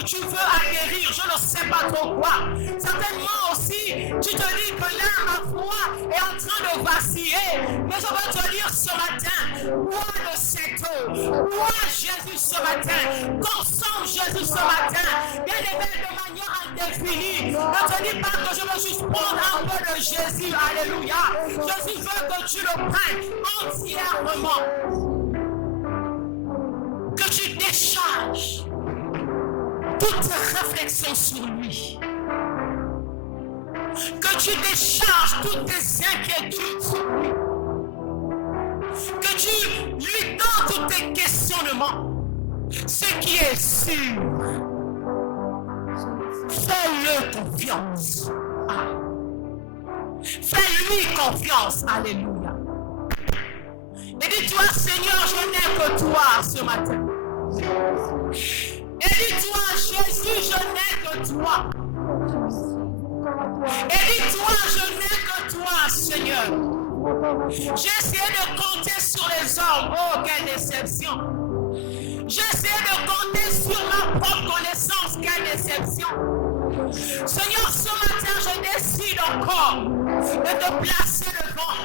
que tu veux acquérir, je ne sais pas trop quoi. Certainement aussi, tu te dis que là, ma foi est en train de vaciller. Mais je veux te dire ce matin, bois de cette eau, bois Jésus ce matin, consomme Jésus ce matin. Bien aimé de manière indéfinie. Ne te dis pas que je veux juste prendre un peu de Jésus, alléluia. Jésus veut que tu le prennes entièrement. Que tu décharges toutes tes réflexions sur lui. Que tu décharges toutes tes inquiétudes sur lui. Que tu lui donnes tous tes questionnements. Ce qui est sûr, fais-le confiance. Fais-lui confiance. Alléluia. Et dis-toi, Seigneur, je n'ai que toi ce matin. Et dis-toi, Jésus, je n'ai que toi. Et dis-toi, je n'ai que toi, Seigneur. J'ai essayé de compter sur les hommes. Oh, quelle déception. J'ai essayé de compter sur ma propre connaissance. Quelle déception. Seigneur, ce matin, je décide encore de te placer devant.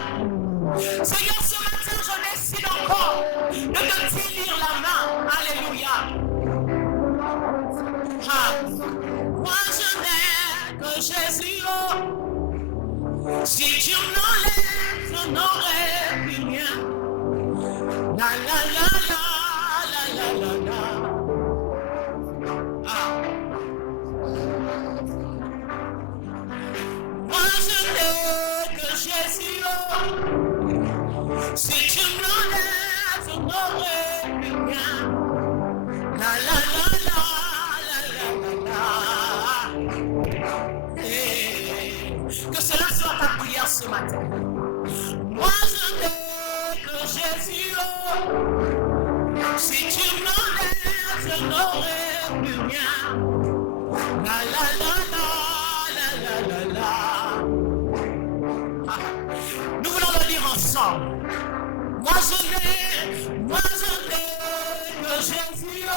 Seigneur, ce matin, je décide encore de te tenir la main. Alléluia. Moi, je n'ai que Jésus. Si tu m'enlèves, je n'aurai plus rien. La la la la la la la la. Moi, je n'ai que Jésus. Si tu m'enlèves, je n'aurai plus rien. La la la la la la la la. Que cela soit ta prière ce matin. Moi je n'ai que Jésus. Si tu m'enlèves, je n'aurai plus rien. La la la la la la la la. Nous voulons le dire ensemble. Moi je n'ai que Jésus.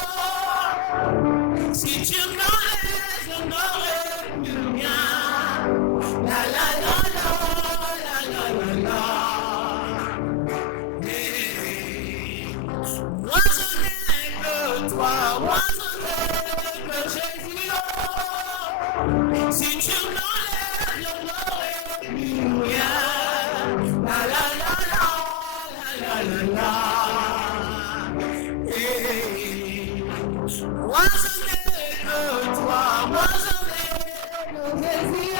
Si tu m'enlèves, je n'aurai plus rien. La la la la la la la la. Moi je n'ai que toi, moi je n'ai que Jésus. Si tu m'enlèves, je n'aurai plus rien. La la la la la la la la. Moi je n'ai que toi, moi je n'ai que Jésus.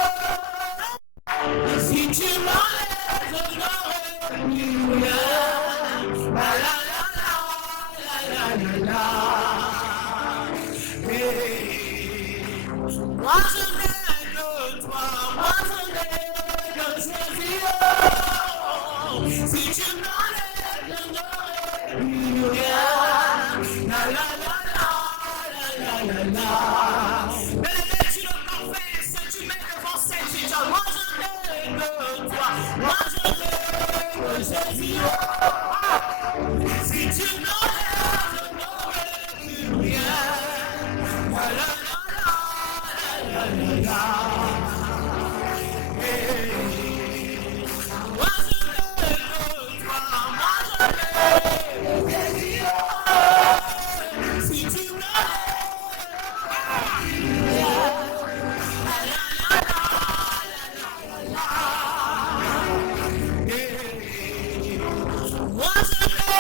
Si tu m'enlèves, je n'aurai plus rien. La la la la la la la. Moi je n'ai que toi, moi je n'ai que Jésus. Si tu m'enlèves, je n'aurai plus rien. La la la la la la la la. Mais tu le confesses, tu mets devant cette étoile. Moi je n'ai que toi, moi je n'ai que Jésus. Si tu m'enlèves, je n'aurai plus rien. La la la la la la la. Moi je n'ai que toi, moi je n'ai que Jésus. Si tu m'enlèves, moi je n'ai que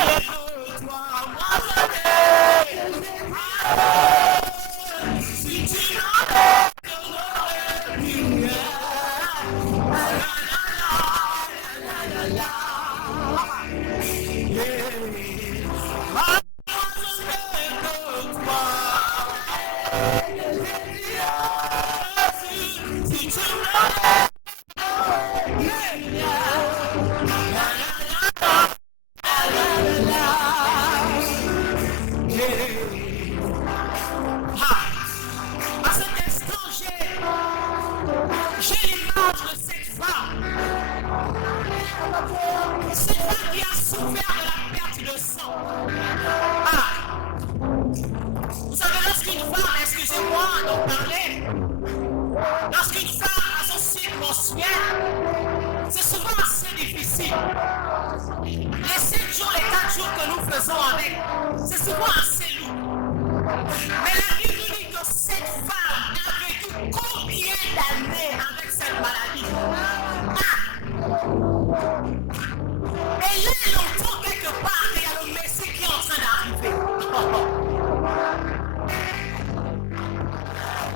toi, moi je n'ai que Jésus. Si tu m'enlèves, je n'aurai plus rien. La la la la la la. Moi je n'ai que toi. Si tu m'enlèves, à cet instant, j'ai l'image de cette femme qui a souffert de la perte de sang. Vous savez, lorsqu'une femme, excusez-moi, avons parlé, lorsqu'une femme a son cycle mensuel, c'est souvent assez difficile. Les 7 jours, les 4 jours que nous faisons avec, c'est souvent assez lourd. Mais la Bible dit que cette femme a vécu combien d'années avec cette maladie? Et là, elle entend quelque part qu'il y a le Messie qui est en train d'arriver.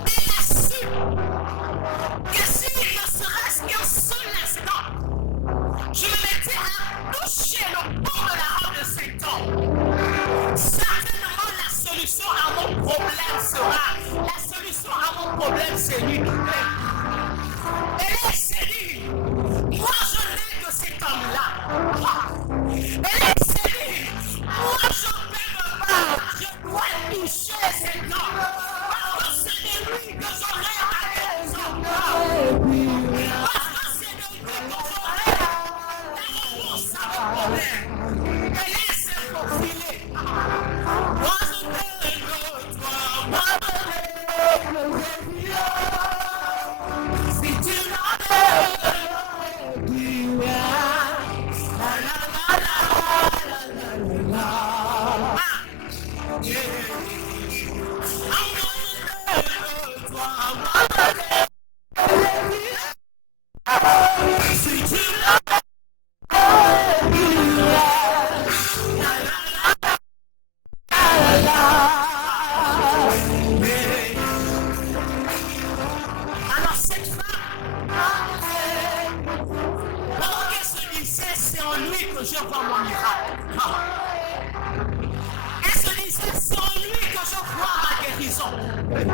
Elle a su que s'il ne serait-ce qu'un seul instant, je me mettais à toucher le bord de la robe de cet homme, certainement la solution à mon problème sera, la solution à mon problème c'est lui qui m'aime. Et elle s'est dit, moi je n'ai que cet homme-là. Elle s'est dit, moi je ne peux pas, je dois toucher cet homme. Parce que c'est de lui que j'aurai ma guérison. Parce que c'est de lui que j'aurai la réponse à mon problème. Et elle s'est faufilée. Moi je veux que toi, moi je veux que je si tu m'appelles, tu as la la la la la la la. Yeah. I'm gonna love toi, moi je si tu m'appelles, tu as la la la la la. Yeah. Alors cette femme, pendant qu'elle se disait, c'est en lui que je vois mon miracle. Elle se disait, c'est en lui que je vois ma guérison. Elle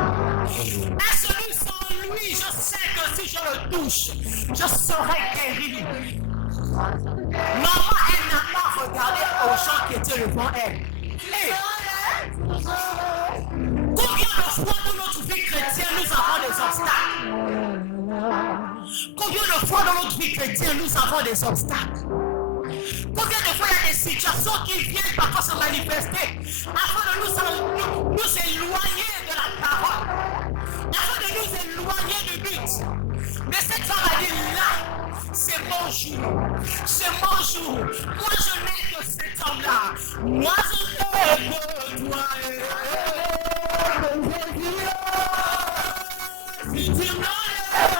se dit, c'est en lui, je sais que si je le touche, je serai guéri. Maman, elle n'a pas regardé aux gens qui étaient devant elle. Et combien de fois dans notre vie chrétienne nous avons des obstacles? Combien de fois dans notre vie chrétienne nous avons des obstacles? Combien de fois il y a des situations qui viennent parfois se manifester afin de nous éloigner de la parole, afin de nous éloigner du but. Mais cette femme a dit là, c'est mon jour, c'est mon jour. Moi je n'ai que cet homme-là. Moi je n'ai que toi. Si tu m'enlèves,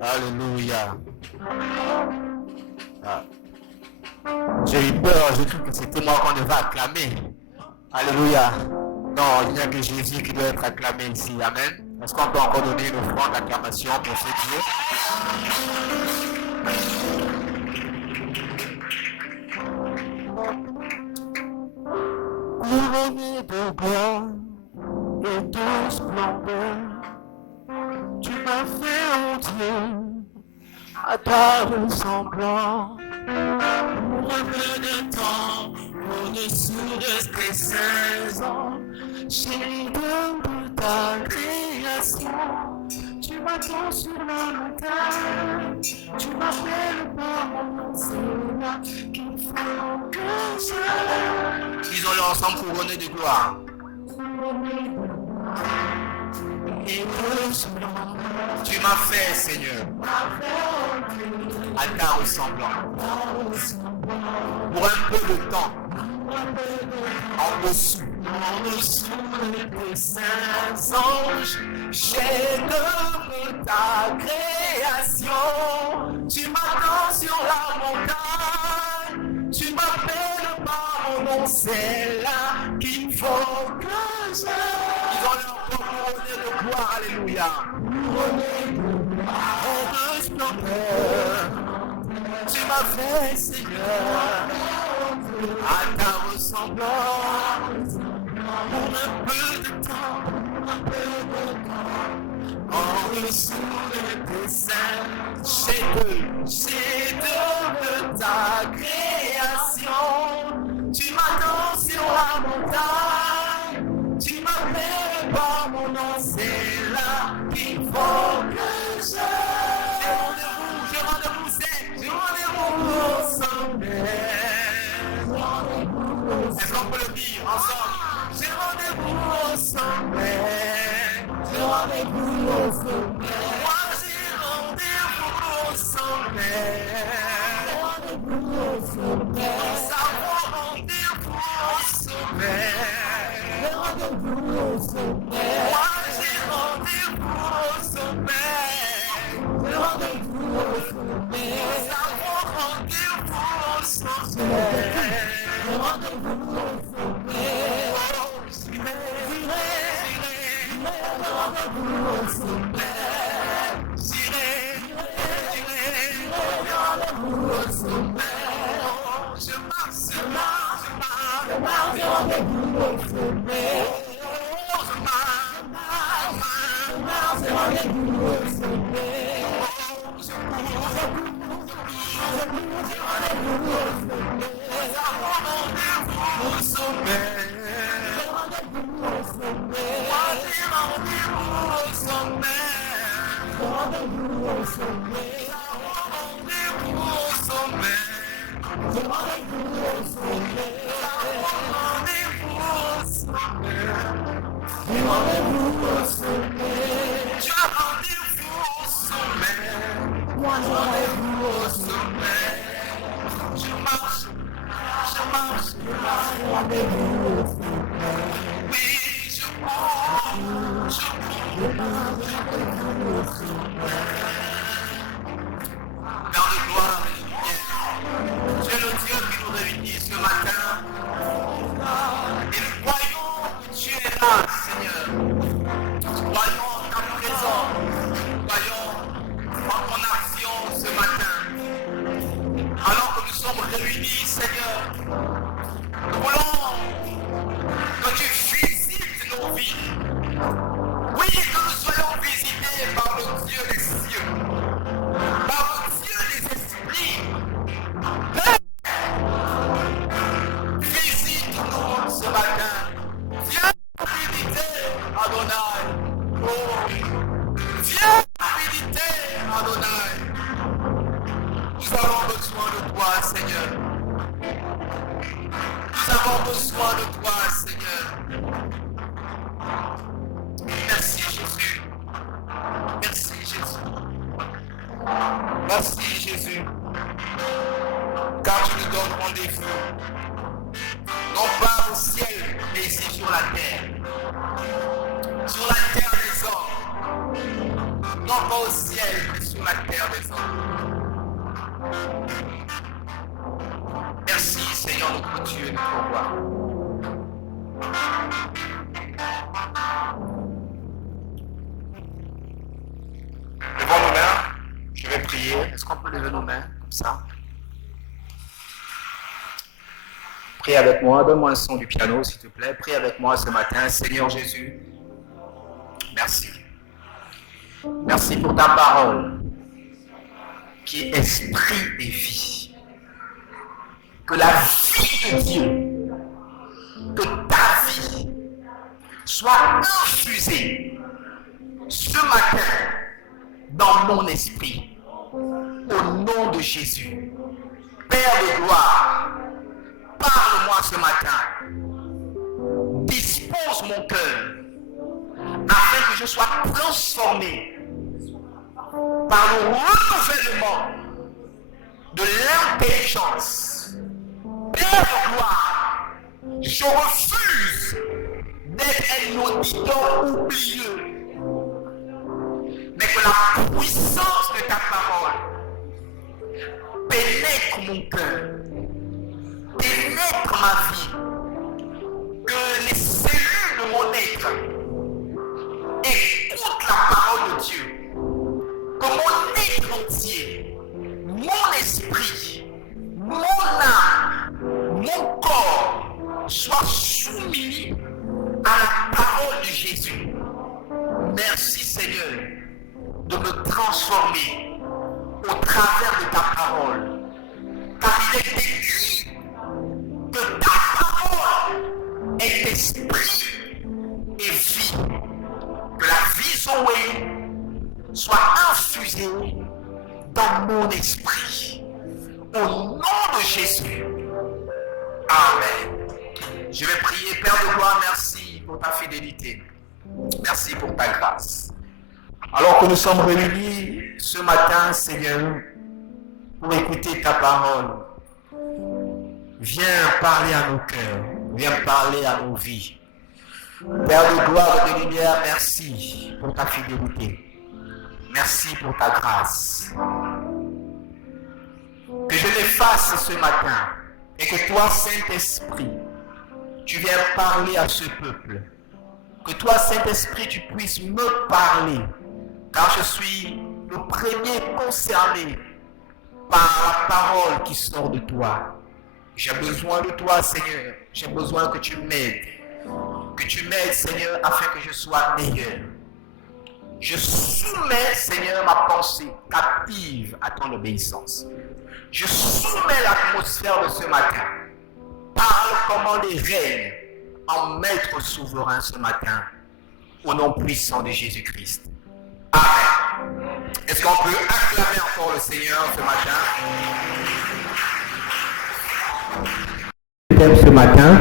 Alléluia. Ah. J'ai eu peur, j'ai cru que c'était moi qu'on devait acclamer. Alléluia. Non, il n'y a que Jésus qui doit être acclamé ici. Amen. Est-ce qu'on peut encore donner une offrande d'acclamation pour ce Dieu? Couronné de gloire et de splendeur, tu m'as fait entier à ta ressemblance. Pour un peu de temps, au-dessous de tes saisons, chérie de ta création, tu m'attends sur la montagne, tu m'appelles par mon nom, c'est là qu'il faut que j'aille. Disons-le ensemble, couronné de gloire. Et tu m'as fait, Seigneur, à ta ressemblance. Pour un peu de temps, en dessous de tes saints anges, j'ai de ta création. Tu m'attends sur la montagne, tu m'appelles par c'est là qu'il faut que je... Ils ont leur couronné de gloire, alléluia. En de splendeur, tu m'as fait, Seigneur, à ta ressemblance, pour un peu de temps, en dessous de tes seins, c'est de ta création. Tu m'attends sur la montagne, tu m'appelles par mon nom, c'est là qu'il faut que j'ai rendez-vous au sommet. Est-ce qu'on peut le dire ensemble? J'ai rendez-vous au sommet. J'ai rendez-vous au sommet. Moi j'ai rendez-vous au sommet. J'ai rendez-vous au sommet. Nous avons rendez-vous au sommet. J'ai rendez-vous au sommet. Moi j'ai rendez-vous au sommet. J'ai rendez-vous au sommet. Nous avons rendez-vous au sommet. J'ai rendez-vous au sommet. Prie avec moi, donne-moi un son du piano s'il te plaît. Prie avec moi ce matin, Seigneur Jésus. Merci. Merci pour ta parole qui est esprit et vie. Que la vie de Dieu, que ta vie soit infusée ce matin dans mon esprit. Au nom de Jésus. Père de gloire, parle-moi ce matin. Dispose mon cœur afin que je sois transformé par le renouvellement de l'intelligence. Père de gloire, je refuse d'être un auditeur oublieux, mais que la puissance de ta parole pénètre mon cœur, pénètre ma vie, que les cellules de mon être écoutent la parole de Dieu. Que mon être entier, mon esprit, mon âme, mon corps soit soumis à la parole de Jésus. Merci Seigneur de me transformer au travers de ta parole. Car il est écrit que ta parole est esprit et vie. Que la vie Zoé soit infusée dans mon esprit. Au nom de Jésus. Amen. Je vais prier, Père de gloire, merci pour ta fidélité. Merci pour ta grâce. Alors que nous sommes réunis ce matin, Seigneur, pour écouter ta parole, viens parler à nos cœurs, viens parler à nos vies. Père de gloire et de lumière, merci pour ta fidélité. Merci pour ta grâce. Que je l'efface ce matin et que toi, Saint-Esprit, tu viens parler à ce peuple. Que toi, Saint-Esprit, tu puisses me parler, car je suis le premier concerné par la parole qui sort de toi. J'ai besoin de toi, Seigneur. J'ai besoin que tu m'aides. Que tu m'aides, Seigneur, afin que je sois meilleur. Je soumets, Seigneur, ma pensée captive à ton obéissance. Je soumets l'atmosphère de ce matin. Parle comment les règnes en maître souverain ce matin. Au nom puissant de Jésus-Christ. Amen. Est-ce qu'on peut acclamer encore le Seigneur ce matin? Ce matin,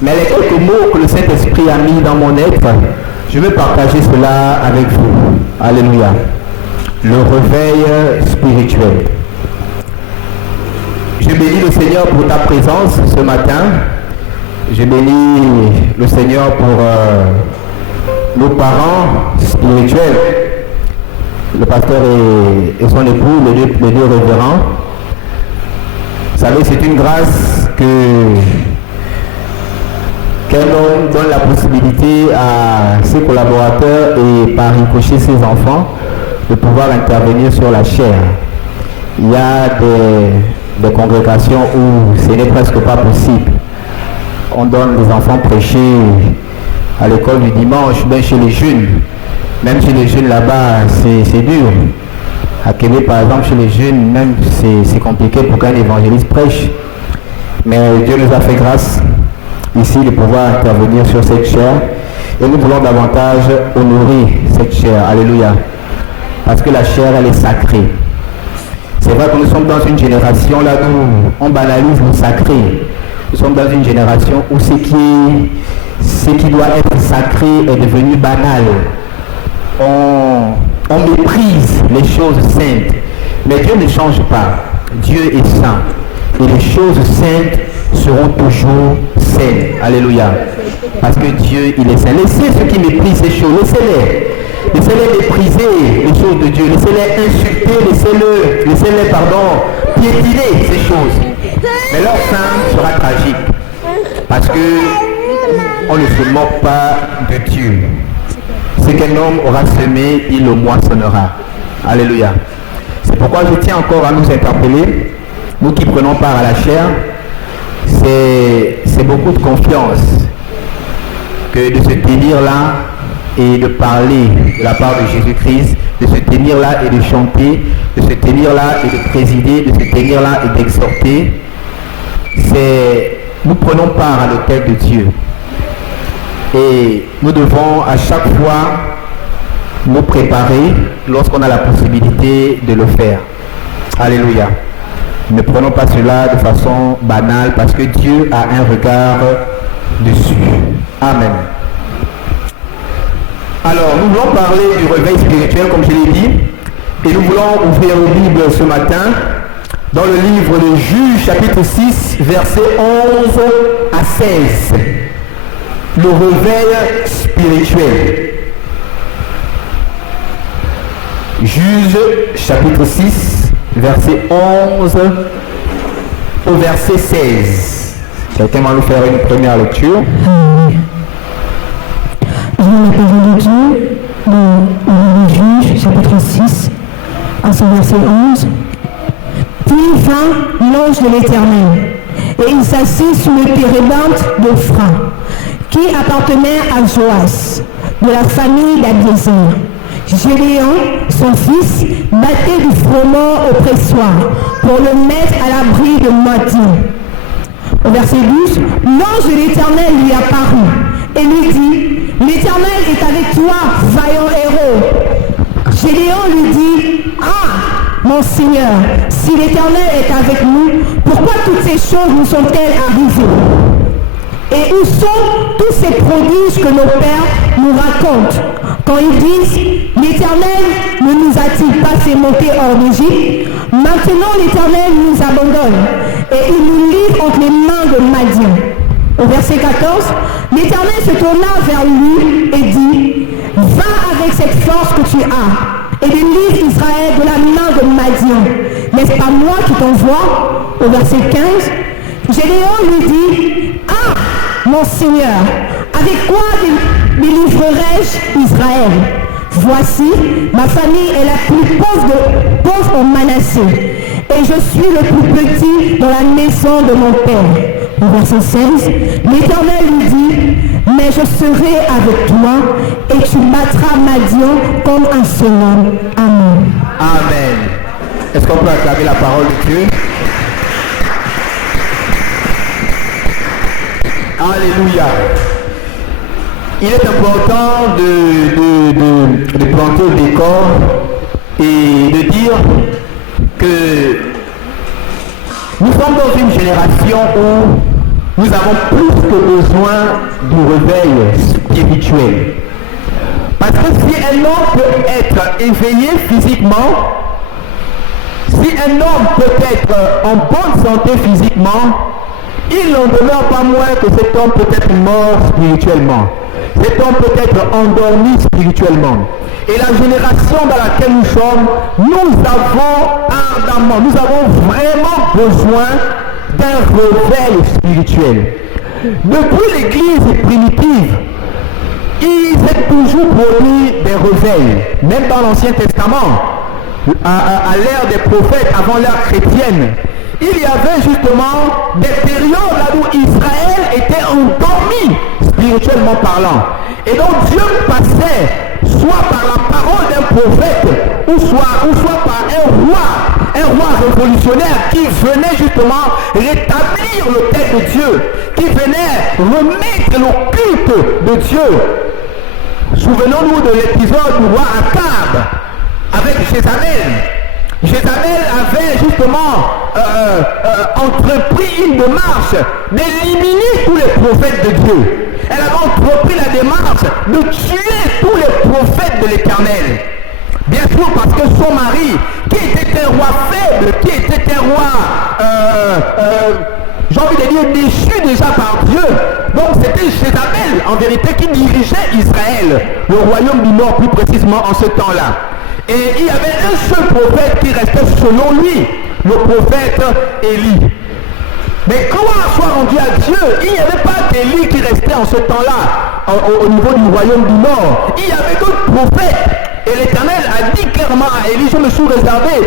mais les quelques mots que le Saint-Esprit a mis dans mon être, je veux partager cela avec vous. Alléluia. Le réveil spirituel. Je bénis le Seigneur pour ta présence ce matin. Je bénis le Seigneur pour nos parents spirituels, le pasteur et son époux, les deux révérends. Vous savez, c'est une grâce qu'un homme donne la possibilité à ses collaborateurs et par ricochet ses enfants de pouvoir intervenir sur la chair. Il y a des congrégations où ce n'est presque pas possible. On donne les enfants prêcher à l'école du dimanche, même chez les jeunes. Même chez les jeunes là-bas, c'est dur. À Québec, par exemple, chez les jeunes, même c'est compliqué pour qu'un évangéliste prêche. Mais Dieu nous a fait grâce ici de pouvoir intervenir sur cette chair. Et nous voulons davantage honorer cette chair. Alléluia. Parce que la chair, elle est sacrée. C'est vrai que nous sommes dans une génération là où on banalise le sacré. Nous sommes dans une génération où ce qui doit être sacré est devenu banal. On méprise les choses saintes. Mais Dieu ne change pas. Dieu est saint. Et les choses saintes seront toujours saines. Alléluia. Parce que Dieu, il est saint. Laissez ceux qui méprisent ces choses. Laissez-les. Laissez-les mépriser les choses de Dieu. Laissez-les insulter. Laissez-les, piétiner ces choses. Mais leur fin sera tragique. Parce que on ne se moque pas de Dieu. Ce qu'un homme aura semé, il le moissonnera. Alléluia. C'est pourquoi je tiens encore à nous interpeller, nous qui prenons part à la chair, c'est beaucoup de confiance que de se tenir là et de parler de la part de Jésus-Christ, de se tenir là et de chanter, de se tenir là et de présider, de se tenir là et d'exhorter. Nous prenons part à l'autel de Dieu. Et nous devons à chaque fois nous préparer lorsqu'on a la possibilité de le faire. Alléluia. Ne prenons pas cela de façon banale parce que Dieu a un regard dessus. Amen. Alors, nous voulons parler du réveil spirituel, comme je l'ai dit, et nous voulons ouvrir la Bible ce matin dans le livre de Juges, chapitre 6, versets 11 à 16. Le réveil spirituel. Juges, chapitre 6, verset 11 au verset 16. Quelqu'un va nous faire une première lecture. commence au verset 11. Puis vint l'ange de l'Éternel, et il s'assit sous le térébinthe d'Ophra, qui appartenait à Joas, de la famille d'Abiézer. Gédéon, son fils, battait du froment au pressoir pour le mettre à l'abri de Madian. Au verset 12, l'ange de l'Éternel lui apparut et lui dit, l'Éternel est avec toi, vaillant héros. Gédéon lui dit, ah, mon Seigneur, si l'Éternel est avec nous, pourquoi toutes ces choses nous sont-elles arrivées? Et où sont tous ces prodiges que nos pères nous racontent quand ils disent, l'Éternel ne nous a-t-il pas fait monter hors d'Égypte? Maintenant l'Éternel nous abandonne et il nous livre entre les mains de Madian. Au verset 14, l'Éternel se tourna vers lui et dit, va avec cette force que tu as et délivre Israël de la main de Madian. N'est-ce pas moi qui t'envoie? Au verset 15, Gédéon lui dit, ah, mon Seigneur, avec quoi délivrerai-je Israël? Voici, ma famille est la plus pauvre en Manassé, et je suis le plus petit dans la maison de mon père. Au verset 16, l'Éternel lui dit, mais je serai avec toi, et tu battras Madian comme un seul homme. Amen. Amen. Est-ce qu'on peut acclamer la parole de Dieu? Alléluia. Il est important de planter le décor et de dire que nous sommes dans une génération où nous avons plus que besoin du réveil spirituel. Parce que si un homme peut être éveillé physiquement, si un homme peut être en bonne santé physiquement, il n'en demeure pas moins que cet homme peut être mort spirituellement. Cet homme peut être endormi spirituellement. Et la génération dans laquelle nous sommes, nous avons ardemment, nous avons vraiment besoin d'un réveil spirituel. Depuis l'église primitive, il s'est toujours produit des réveils, même dans l'Ancien Testament, à l'ère des prophètes, avant l'ère chrétienne. Il y avait justement des périodes là où Israël était endormi spirituellement parlant. Et donc Dieu passait soit par la parole d'un prophète ou soit par un roi révolutionnaire qui venait justement rétablir le texte de Dieu, qui venait remettre le culte de Dieu. Souvenons-nous de l'épisode du roi Akab avec Jézabel. Jézabel avait justement entrepris une démarche d'éliminer tous les prophètes de Dieu. Elle avait entrepris la démarche de tuer tous les prophètes de l'Éternel. Bien sûr parce que son mari, qui était un roi faible, qui était un roi, j'ai envie de dire, déchu déjà par Dieu. Donc c'était Jézabel, en vérité, qui dirigeait Israël, le royaume du Nord plus précisément en ce temps-là. Et il y avait un seul prophète qui restait selon lui, le prophète Élie. Mais gloire soit rendue à Dieu, il n'y avait pas d'Élie qui restait en ce temps-là, au niveau du royaume du Nord. Il y avait d'autres prophètes. Et l'Éternel a dit clairement à Élie, je me suis réservé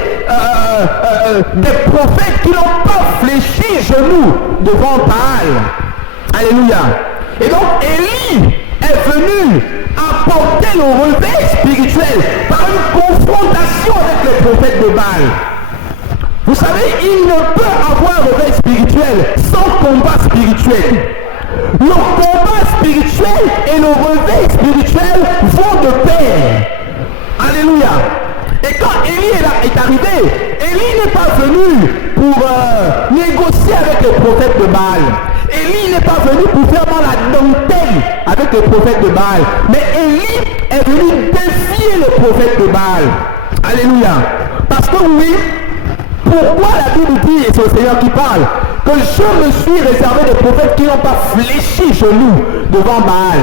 des prophètes qui n'ont pas fléchi genoux devant Baal. Alléluia. Et donc Élie est venu apporter le réveil spirituel par une confrontation avec les prophètes de Baal. Vous savez, il ne peut avoir un réveil spirituel sans combat spirituel. Le combat spirituel et le réveil spirituel vont de pair. Alléluia. Et quand Élie est arrivé, Élie n'est pas venu pour négocier avec les prophètes de Baal. Élie n'est pas venu pour faire dans la dentelle avec les prophètes de Baal. Mais Élie est venu défier les prophètes de Baal. Alléluia. Parce que oui, pourquoi la Bible dit, et c'est le Seigneur qui parle, que je me suis réservé des prophètes qui n'ont pas fléchi genoux devant Baal.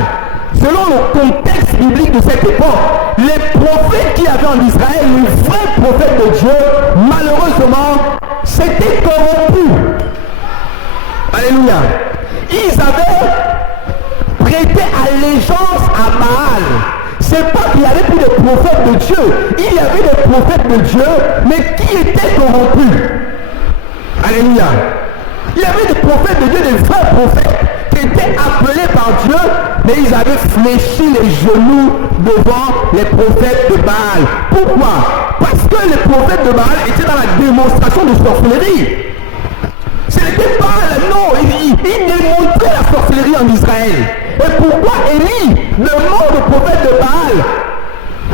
Selon le contexte biblique de cette époque, les prophètes qui avaient en Israël, les vrais prophètes de Dieu, malheureusement, s'étaient corrompus. Alléluia. Ils avaient prêté allégeance à Baal. C'est pas qu'il y avait plus de prophètes de Dieu. Il y avait des prophètes de Dieu, mais qui étaient corrompus. Alléluia. Il y avait des prophètes de Dieu, des vrais prophètes, qui étaient appelés par Dieu, mais ils avaient fléchi les genoux devant les prophètes de Baal. Pourquoi? Parce que les prophètes de Baal étaient dans la démonstration de sorcellerie. Ce n'était pas, non, il démontrait la sorcellerie en Israël. Et pourquoi Élie demande au prophète de Baal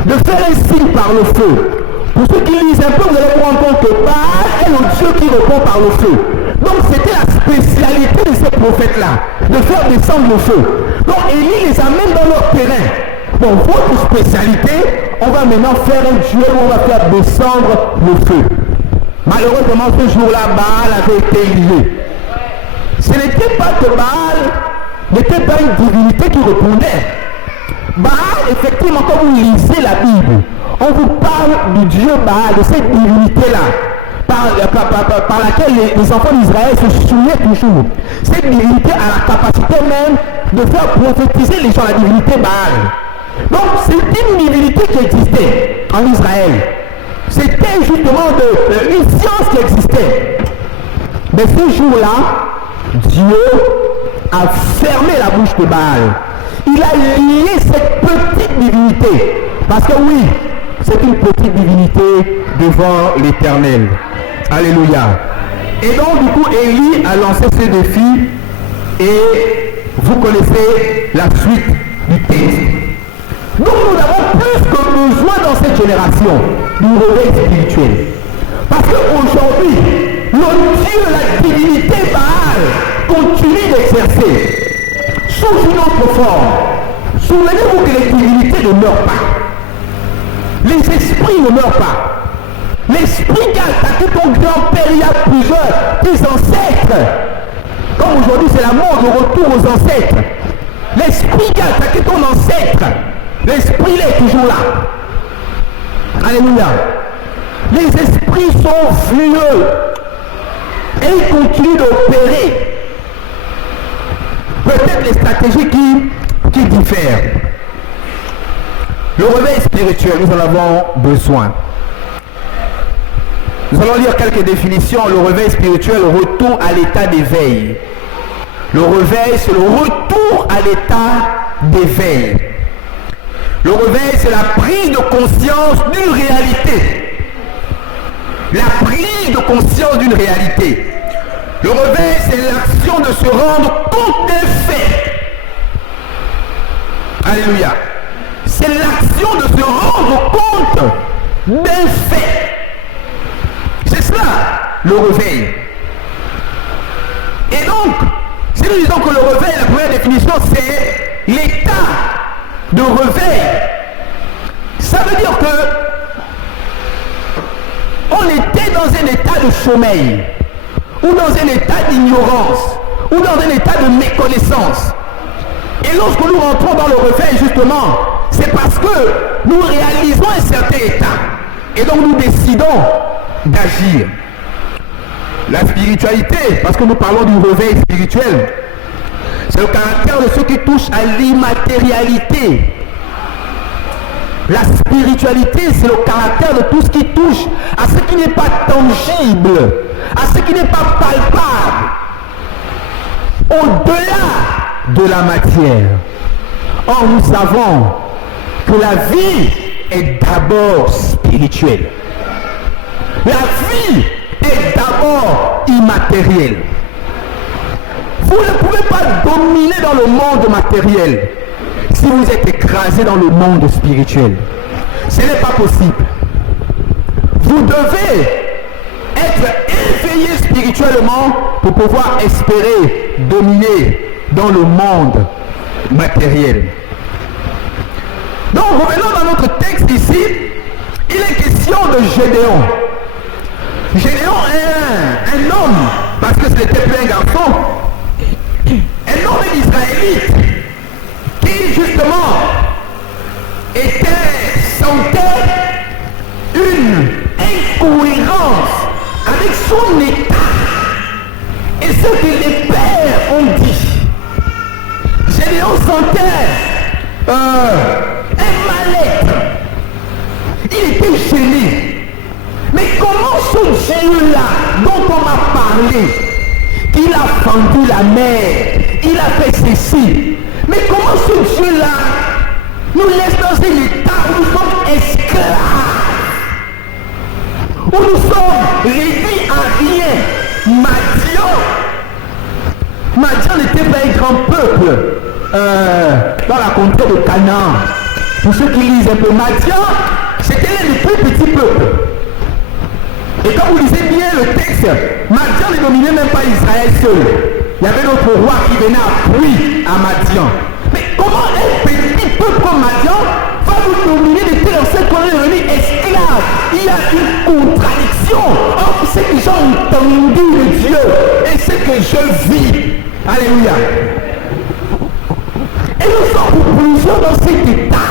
de faire un signe par le feu? Pour ceux qui lisent un peu, vous allez vous rendre compte que Baal est le Dieu qui répond par le feu. Donc c'était la spécialité de ces prophètes-là, de faire descendre le feu. Donc Élie les amène dans leur terrain. Bon, votre spécialité, on va maintenant faire un duel où on va faire descendre le feu. Malheureusement, ce jour-là, Baal avait été élevé. Ce n'était pas que Baal n'était pas une divinité qui répondait. Baal, effectivement, quand vous lisez la Bible, on vous parle du Dieu Baal, de cette divinité-là, par laquelle les enfants d'Israël se soumettaient toujours. Cette divinité a la capacité même de faire prophétiser les gens, la divinité Baal. Donc, c'est une divinité qui existait en Israël. C'était justement une science qui existait. Mais ce jour-là, Dieu a fermé la bouche de Baal. Il a lié cette petite divinité. Parce que oui, c'est une petite divinité devant l'Éternel. Alléluia. Et donc du coup, Élie a lancé ce défi et vous connaissez la suite du texte. Donc nous avons plus que besoin dans cette génération du réveil spirituel. Parce qu'aujourd'hui, le Dieu, la divinité Baal continue d'exercer sous une autre forme. Souvenez-vous que les divinités ne meurent pas. Les esprits ne meurent pas. L'esprit qui a attaqué ton grand-père il y a plusieurs, tes ancêtres. Comme aujourd'hui c'est la mort de retour aux ancêtres. L'esprit qui a attaqué ton ancêtre, l'esprit il est toujours là. Alléluia. Les esprits sont furieux et ils continuent d'opérer. Peut-être les stratégies qui diffèrent. Le réveil spirituel, nous en avons besoin. Nous allons lire quelques définitions. Le réveil spirituel, le retour à l'état d'éveil. Le réveil, c'est le retour à l'état d'éveil. Le réveil, c'est la prise de conscience d'une réalité. La prise de conscience d'une réalité. Le réveil, c'est l'action de se rendre compte des faits. Alléluia. C'est l'action de se rendre compte des faits. C'est cela, le réveil. Et donc, si nous disons que le réveil, la première définition, c'est l'état de réveil. Ça veut dire que on était dans un état de sommeil, ou dans un état d'ignorance, ou dans un état de méconnaissance. Et lorsque nous rentrons dans le réveil, justement, c'est parce que nous réalisons un certain état. Et donc nous décidons d'agir. La spiritualité, parce que nous parlons du réveil spirituel, c'est le caractère de ceux qui touchent à l'immatérialité. La spiritualité, c'est le caractère de tout ce qui touche à ce qui n'est pas tangible, à ce qui n'est pas palpable, au-delà de la matière. Or, nous savons que la vie est d'abord spirituelle. La vie est d'abord immatérielle. Vous ne pouvez pas dominer dans le monde matériel si vous êtes écrasé dans le monde spirituel. Ce n'est pas possible. Vous devez être éveillé spirituellement pour pouvoir espérer dominer dans le monde matériel. Donc revenons dans notre texte ici. Il est question de Gédéon. Gédéon est un homme, parce que ce n'était plus un garçon, un homme israélite qui justement sentait une incohérence avec son état et ce que les pères ont dit. Gédéon sentait un mal-être. Il était gêné. Mais comment ce Dieu-là, dont on m'a parlé, qu'il a fendu la mer, il a fait ceci, mais comment ce Dieu-là nous laisse dans un état où nous sommes esclaves, où nous sommes réduits à rien? Madian n'était pas un grand peuple dans la contrée de Canaan. Pour ceux qui lisent un peu, Madian, c'était l'un des plus petits peuples. Et quand vous lisez bien le texte, Madian ne dominait même pas Israël seul. Il y avait notre roi qui venait appuyer à Madian. Mais comment un petit peuple comme Madian va nous dominer de telle sorte qu'on est devenu esclave? Il y a une contradiction entre ce que j'ai entendu de Dieu et ce que je vis. Alléluia. Et nous sommes plusieurs dans cet état.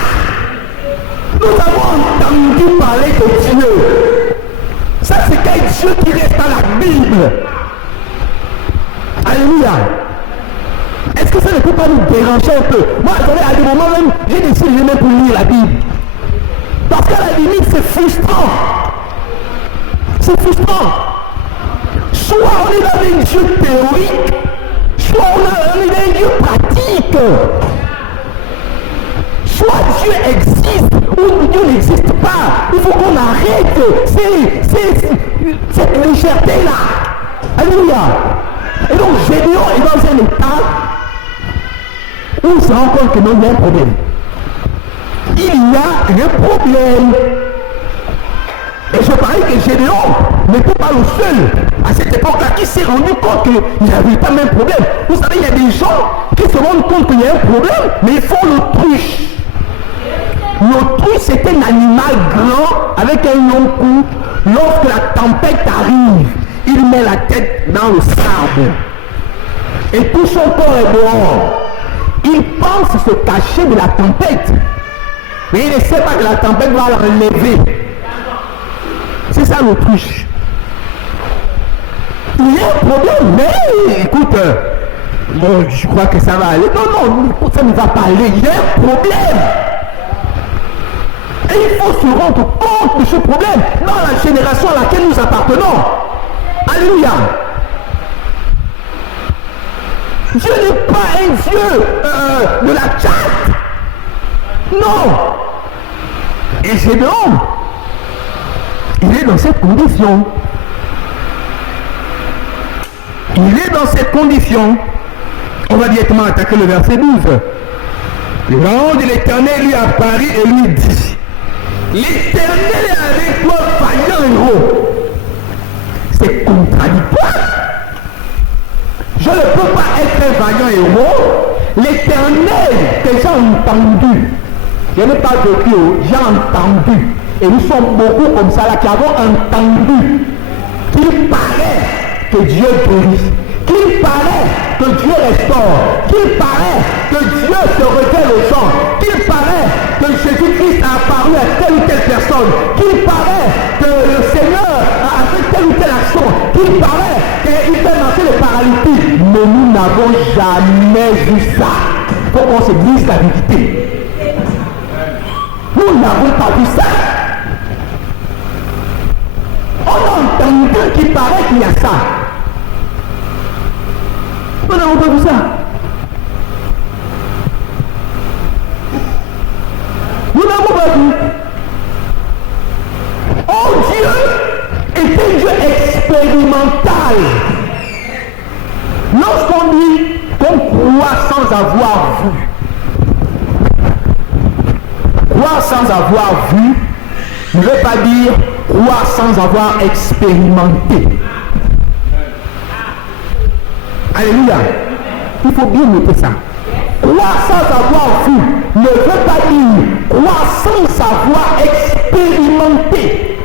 Nous avons entendu parler de Dieu. Ça, c'est qu'un Dieu qui reste dans la Bible. Alléluia. Est-ce que ça ne peut pas nous déranger un peu? Moi, attendez, à des moments même, j'ai décidé même pour lire la Bible. Parce qu'à la limite, c'est frustrant. C'est frustrant. Soit on est dans un Dieu théorique, soit on est dans un Dieu pratique. Soit Dieu existe ou Dieu n'existe pas. Il faut qu'on arrête cette légèreté-là. Alléluia. Et donc Gédéon est dans un état où il se rend compte que non, il y a un problème. Il y a un problème. Et je parie que Gédéon n'était pas le seul à cette époque-là qui s'est rendu compte qu'il n'y avait pas le même problème. Vous savez, il y a des gens qui se rendent compte qu'il y a un problème, mais ils font l'autruche. L'autruche, c'est un animal grand avec un long cou. Lorsque la tempête arrive, il met la tête dans le sable. Et tout son corps est dehors. Il pense se cacher de la tempête. Mais il ne sait pas que la tempête va l'enlever. C'est ça l'autruche. Il y a un problème, mais écoute, bon, je crois que ça va aller. Non, ça ne va pas aller. Il y a un problème. Et il faut se rendre compte de ce problème dans la génération à laquelle nous appartenons. Alléluia. Dieu n'est pas un Dieu de la chatte. Non. Et Gédéon, il est dans cette condition. Il est dans cette condition. On va directement attaquer le verset 12. L'ange de l'Éternel lui apparut et lui dit: l'Éternel est avec toi, vaillant héros. C'est contradictoire. Je ne peux pas être un vaillant héros. L'Éternel que j'ai entendu, je n'ai pas vécu, j'ai entendu. Et nous sommes beaucoup comme ça là qui avons entendu qu'il paraît que Dieu guérit, qu'il paraît que Dieu restaure, qu'il paraît que Dieu se révèle aux gens, qu'il paraît que Jésus-Christ a apparu à telle ou telle personne, qu'il paraît que le Seigneur a fait telle ou telle action, qu'il paraît qu'il fait marcher les paralytiques. Mais nous n'avons jamais vu ça. Il faut qu'on se dise la vérité. Nous n'avons pas vu ça. On a entendu qu'il paraît qu'il y a ça. Nous n'avons pas vu ça. Nous n'avons pas vu. Oh Dieu est un Dieu expérimental. Lorsqu'on dit qu'on croit sans avoir vu, croire sans avoir vu ne veut pas dire croire sans avoir expérimenté. Alléluia. Il faut bien noter ça. Croire sans avoir vu ne veut pas dire croire sans avoir expérimenté.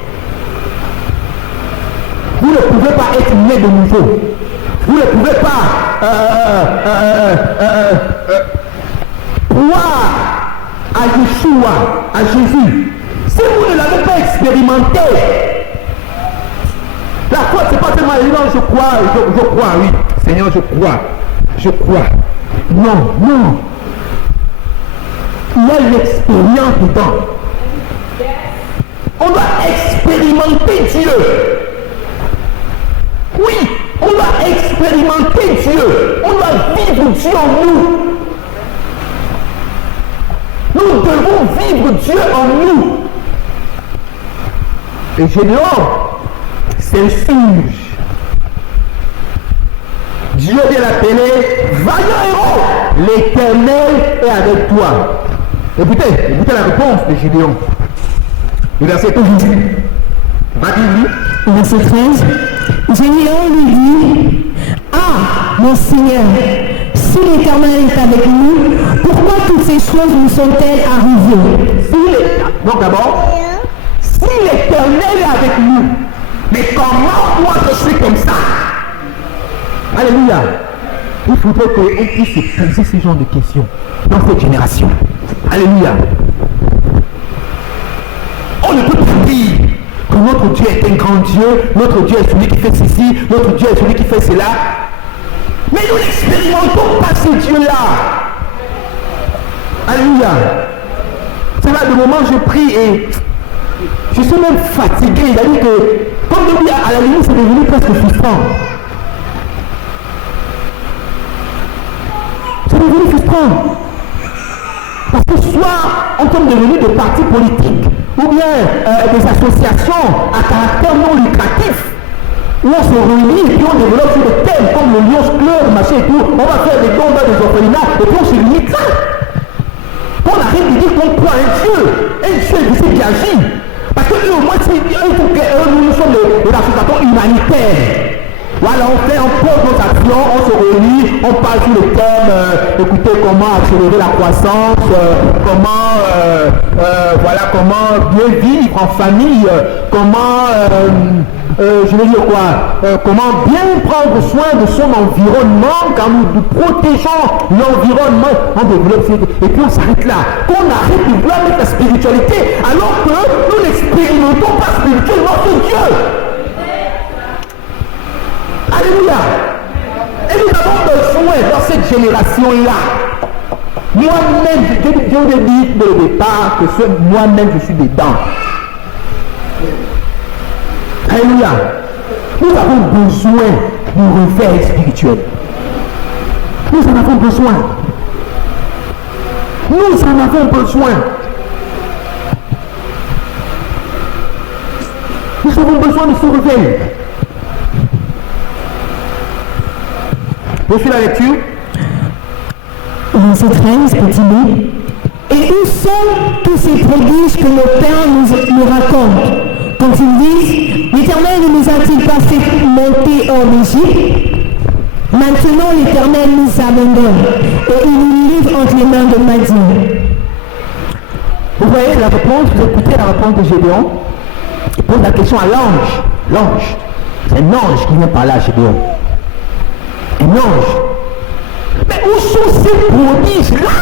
Vous ne pouvez pas être né de nouveau. Vous ne pouvez pas croire à Yeshua, à Jésus, si vous ne l'avez pas expérimenté. La foi, c'est pas tellement évident, je crois, oui. Seigneur, je crois. Non. Il y a l'expérience dedans. On doit expérimenter Dieu. Oui, on doit expérimenter Dieu. On doit vivre Dieu en nous. Nous devons vivre Dieu en nous. Et Gédéon s'insurge. Dieu vient l'appeler vaillant héros. L'Éternel est avec toi. Écoutez la réponse de Gédéon. Le verset 12. Verset 13. Gédéon lui dit, ah, mon Seigneur, si l'Éternel est avec nous, pourquoi toutes ces choses nous sont-elles arrivées? Donc d'abord, si l'Éternel est avec nous, mais comment moi je suis comme ça? Alléluia. Il faudrait qu'on puisse se poser ce genre de questions dans cette génération. Alléluia. On ne peut pas dire que notre Dieu est un grand Dieu, notre Dieu est celui qui fait ceci, notre Dieu est celui qui fait cela. Mais nous n'expérimentons pas ce Dieu-là. Alléluia. C'est là le moment où je prie et je suis même fatigué. Il a dit que, comme je dis, à la limite, c'est devenu presque frustrant. C'est devenu frustrant. Parce que soit on tombe devenu des partis politiques ou bien des associations à caractère non lucratif où on se réunit et puis on développe sur des thèmes comme le Lions Club, machin et tout. On va faire des dons dans des orphelinats et puis on se limite là. On arrête de dire qu'on croit un Dieu qui agit. Parce que eux, au moins, nous sommes des associations humanitaires. Voilà, on pose nos actions, on se réunit, on parle sur le thème, écoutez, comment accélérer la croissance, comment bien vivre en famille, comment, comment bien prendre soin de son environnement, car nous protégeons l'environnement, on développe, et puis on s'arrête là. Qu'on arrête de vouloir mettre la spiritualité, alors que nous n'expérimentons pas spirituellement ce Dieu. Alléluia. Et nous avons besoin dans cette génération-là. Moi-même, je vous ai dit dès le départ que moi-même je suis dedans. Alléluia. Nous avons besoin du réveil spirituel. Nous en avons besoin. Nous en avons besoin. Nous avons besoin de ce réveil. Je suis la lecture. Verset 13, continue. Et où sont tous ces prodiges que nos pères nous racontent quand ils disent, l'Éternel ne nous a-t-il pas fait monter hors d'Égypte? Maintenant l'Éternel nous abandonne et il nous livre entre les mains de Madian. Vous voyez la réponse, vous écoutez la réponse de Gédéon. Il pose la question à l'ange. L'ange. C'est un ange qui vient parler à Gédéon. Un ange. Mais où sont ces prodiges-là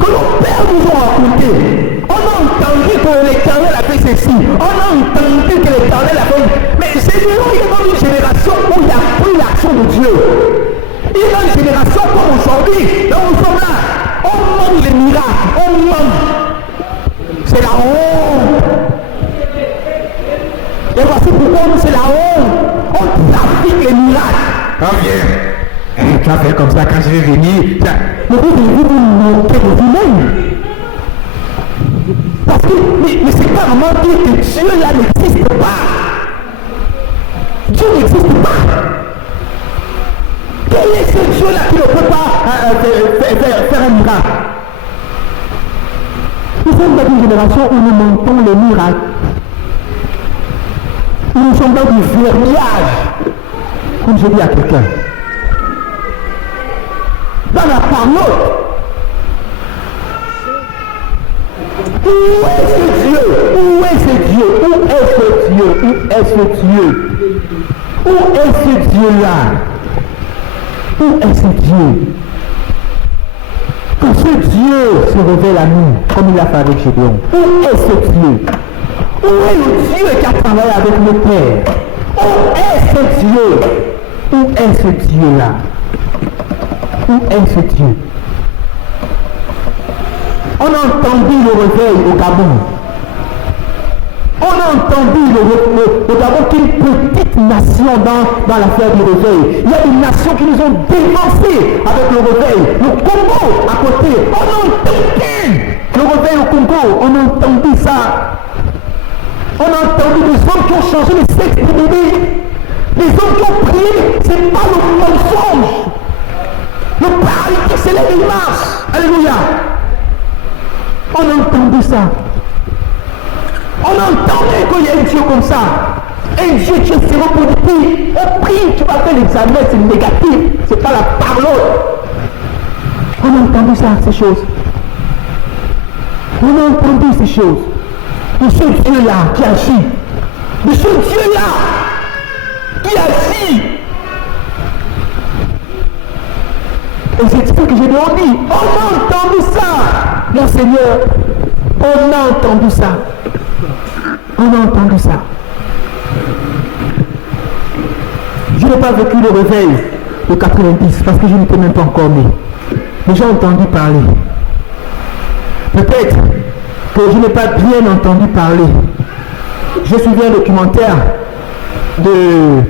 que nos pères nous ont racontés? On a entendu que l'Éternel a fait ceci. On a entendu que l'Éternel a fait... Mais c'est nous, il y a dans une génération où il n'y a plus l'action de Dieu. Il y a une génération comme aujourd'hui, là où nous sommes là. On manque les miracles. On manque. C'est la honte. Et voici pourquoi nous, c'est la honte. On trafique les miracles. Ah bien. Tu vas faire comme ça quand je vais venir. Mais vous devez vous moquer de vous-même. Parce que, mais c'est pas vraiment dire que Dieu là n'existe pas. Dieu n'existe pas. Quel est ce Dieu là qui ne peut pas faire un miracle? Nous sommes dans une génération où nous montons les miracles. Nous sommes dans du verniage. Comme je dis à quelqu'un. Dans la parole. Où est ce Dieu? Où est ce Dieu? Où est ce Dieu? Où est ce Dieu? Où est ce Dieu-là? Où est ce Dieu? Que ce Dieu se révèle à nous, comme il a fait avec Gédéon. Où est ce Dieu? Où est le Dieu qui a travaillé avec nos pères? Où est ce Dieu? Où est ce Dieu-là? Où est ce Dieu? On a entendu le réveil au Gabon. On a entendu le Gabon qui est une petite nation dans l'affaire du réveil. Il y a des nations qui nous ont dévancés avec le réveil. Le Congo à côté, on a entendu le réveil au Congo. On a entendu ça. On a entendu des hommes qui ont changé le sexe des bébés. Les hommes qui ont prié, c'est pas le mensonge. Le paralytique se lève et il marche. Alléluia. On a entendu ça. On a entendu qu'il y a un Dieu comme ça. Un Dieu qui est séropositif. On prie, tu vas faire l'examen, c'est négatif. C'est pas la parole. On a entendu ça, ces choses. On a entendu ces choses. De ce Dieu-là qui agit. De ce Dieu-là qui agit. Et c'est ce que j'ai dit. On a entendu ça, mon Seigneur. On a entendu ça. On a entendu ça. Je n'ai pas vécu le réveil de 90 parce que je n'étais même pas encore né. Mais j'ai entendu parler. Peut-être que je n'ai pas bien entendu parler. J'ai suivi un documentaire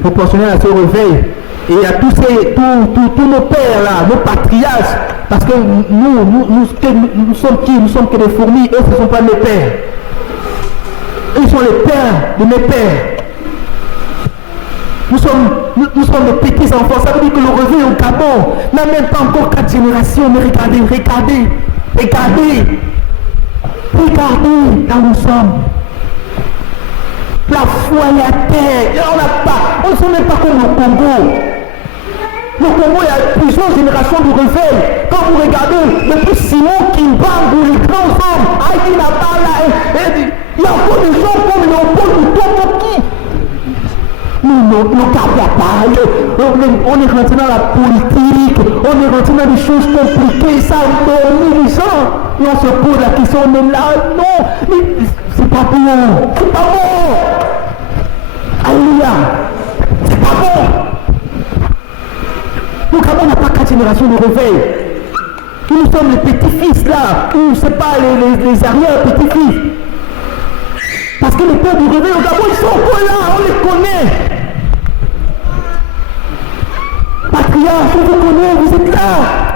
proportionnel à ce réveil. Et il y a tous nos pères là, nos patriarches, parce que nous sommes qui? Nous sommes que des fourmis, eux ce ne sont pas mes pères. Ils sont les pères de mes pères. Nous sommes des petits enfants, ça veut dire que le réveil au Gabon n'a même pas encore 4 générations, mais regardez là où nous sommes. La foi et la terre, on ne sont même pas comme le Congo. Le Congo, il y a plusieurs générations de réveil. Quand vous regardez, depuis Simon Kimbangu, les grands hommes, Aïdi Nabala, il y a encore des gens comme Léopold Mutomboki. Nous ne gardons pas. On est rentré dans la politique, on est rentré dans des choses compliquées, ça endormit les gens. Et on se pose la question, on est là, non, mais c'est pas bon, c'est pas bon. Alléluia, c'est pas bon. Le Gabon n'a pas 4 générations de réveil. Nous sommes les petits-fils là, ou c'est pas les arrière-petits-fils. Parce que les pères du réveil au Gabon, ils sont encore là, on les connaît. Patriarche, on vous connaît, vous êtes là.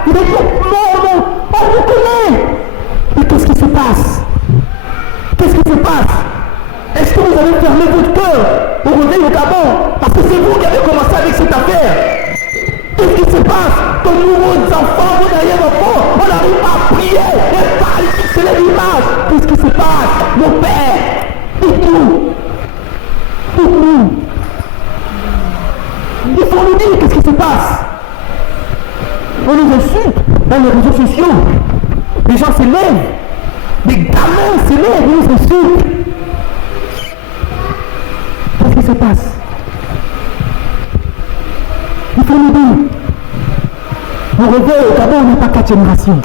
Vous êtes non, on vous connaît. Mais qu'est-ce qui se passe? Qu'est-ce qui se passe? Est-ce que vous avez fermé votre cœur au réveil au Gabon? Parce que c'est vous qui avez commencé avec cette affaire. Qu'est-ce qui se passe? Que nous, vos enfants, vos arrière-enfants, on n'arrive pas à prier et parler, c'est l'image. Qu'est-ce qui se passe? Mon Père, dites-nous. Dites-nous. Il faut nous dire qu'est-ce qui se passe. On nous insulte dans les réseaux sociaux. Les gens s'élèvent. Des gamins s'élèvent, ils nous insultent. Qu'est-ce qui se passe? Il faut nous dire. Le réveil au Gabon, on n'a pas 4 générations.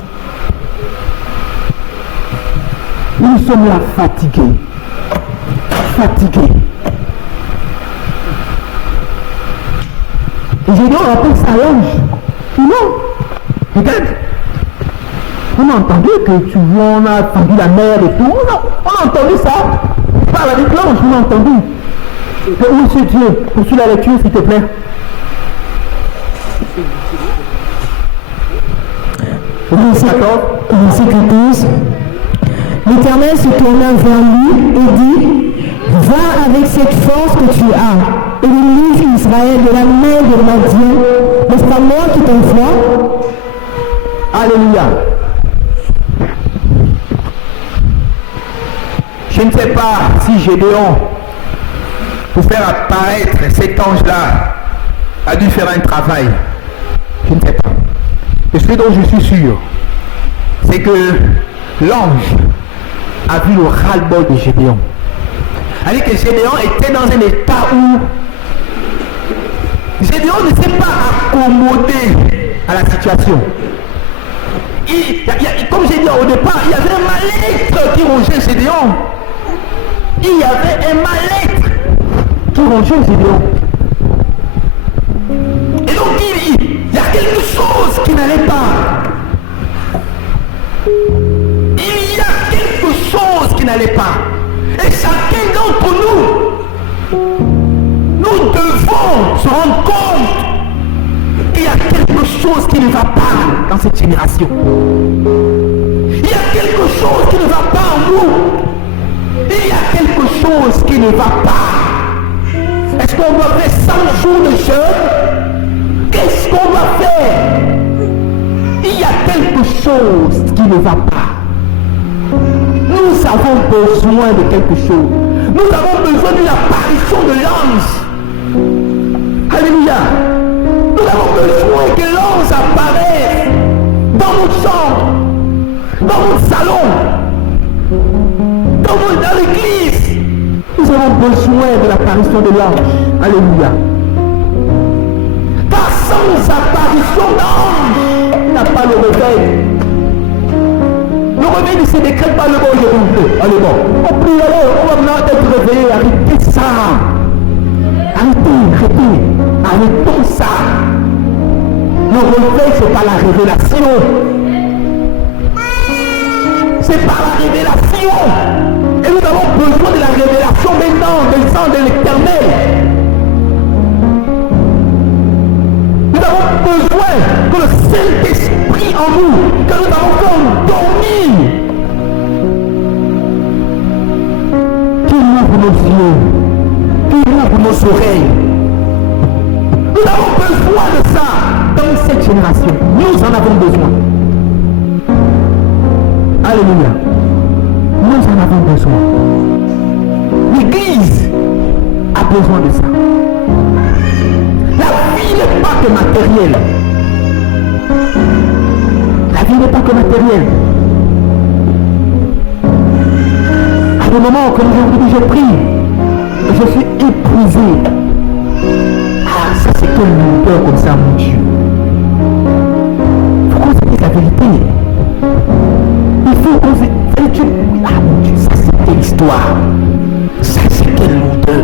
Nous sommes là fatigués. Fatigués. Et j'ai dit, on rappelle ça l'ange. Non. Regarde. On a entendu que on a entendu la mer et tout. On a entendu ça. Par la déclenche, on a entendu. Où c'est Dieu? Poursuis la lecture, s'il te plaît. Verset 14. L'Éternel se tourna vers lui et dit: Va avec cette force que tu as et délivre Israël de la main de Madian. N'est-ce pas moi qui t'envoie? Alléluia. Je ne sais pas si Gédéon, pour faire apparaître cet ange-là, a dû faire un travail. Je ne sais pas. Et ce dont je suis sûr, c'est que l'ange a vu le ras-le-bol de Gédéon. C'est-à-dire que Gédéon était dans un état où Gédéon ne s'est pas accommodé à la situation. Comme j'ai dit au départ, il y avait un mal-être qui rongeait Gédéon. Il y avait un mal-être qui rongeait Gédéon. Et donc il y a quelque chose qui n'allait pas. Il y n'allait pas. Et chacun d'entre nous, nous devons se rendre compte qu'il y a quelque chose qui ne va pas dans cette génération. Il y a quelque chose qui ne va pas en nous. Il y a quelque chose qui ne va pas. Est-ce qu'on doit faire 100 jours de jeûne? Qu'est-ce qu'on va faire? Il y a quelque chose qui ne va pas. Nous avons besoin de quelque chose. Nous avons besoin d'une apparition de l'ange. Alléluia. Nous avons besoin que l'ange apparaisse dans notre chambre, dans notre salon, dans l'église. Nous avons besoin de l'apparition de l'ange. Alléluia. Car sans apparition d'ange, il n'y a pas le réveil. Le réveil ne se décrète pas le bon jour non plus. Allez bon. On prie, allez, on va maintenant être réveillé. Arrêtez ça. Arrêtons ça. Le réveil, ce n'est pas la révélation. C'est pas la révélation. Et nous avons besoin de la révélation maintenant, des sang de l'Éternel. Nous avons besoin que le Saint-Esprit en nous, que nous avons fait dormir, qu'il ouvre nos yeux, qu'il ouvre nos oreilles. Nous avons besoin de ça dans cette génération. Nous en avons besoin. Alléluia. Nous en avons besoin. L'Église a besoin de ça. La vie n'est pas que matérielle. La vie n'est pas que matérielle. À le moment comme je vous dis, je prie, je suis épuisé. Ah, ça c'est quel monteur comme ça, mon Dieu. Il faut qu'on se dise la vérité. Il faut qu'on se dise. Ah mon Dieu, ça c'est quelle histoire. Ça c'est quelle longueur.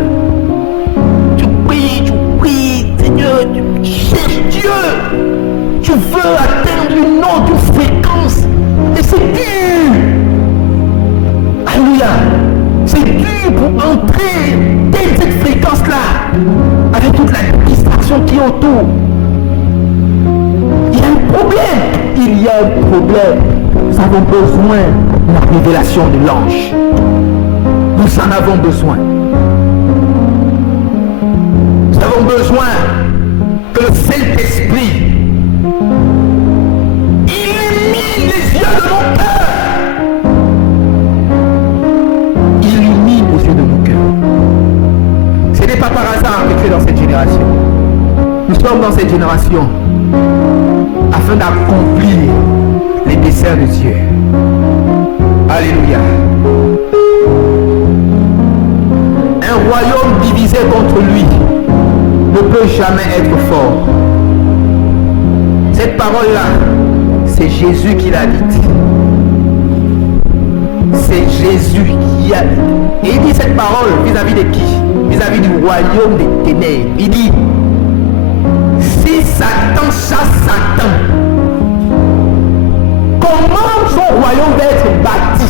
Tu pries, Seigneur, tu cherches Dieu. Tu veux atteindre une autre fréquence. Et c'est dur. Alléluia. C'est dur pour entrer dans cette fréquence-là. Avec toute la distraction qui est autour. Il y a un problème. Il y a un problème. Nous avons besoin de la révélation de l'ange. Nous en avons besoin. Nous avons besoin que le Saint-Esprit illumine les yeux de nos cœurs. Illumine les yeux de nos cœurs. Ce n'est pas par hasard que tu es dans cette génération. Nous sommes dans cette génération afin d'accomplir les desseins de Dieu. Alléluia. Un royaume divisé contre lui ne peut jamais être fort. Cette parole-là, c'est Jésus qui l'a dite. C'est Jésus qui a dit. Et il dit cette parole vis-à-vis de qui? Vis-à-vis du royaume des ténèbres. Il dit, si Satan chasse Satan, comment son royaume va être bâti?